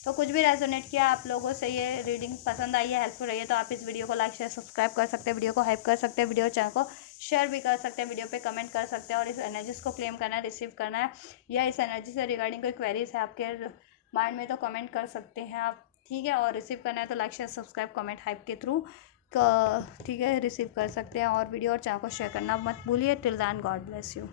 तो कुछ भी रेजोनेट किया आप लोगों से, ये रीडिंग पसंद आई है, हेल्पफुल रही है, तो आप इस वीडियो को लाइक शेयर सब्सक्राइब कर सकते हैं, वीडियो को हाइप कर सकते हैं, वीडियो चैनल को शेयर भी कर सकते हैं, वीडियो पे कमेंट कर सकते हैं। और इस एनर्जीज को क्लेम करना है, रिसीव करना है, या इस एनर्जी से रिगार्डिंग कोई क्वेरीज है आपके माइंड में, तो कमेंट कर सकते हैं आप। ठीक है, और रिसीव करना है तो like share subscribe comment hype के थ्रू, ठीक है, रिसीव कर सकते हैं। और वीडियो और चैनल को शेयर करना मत भूलिए। Till then, God bless you.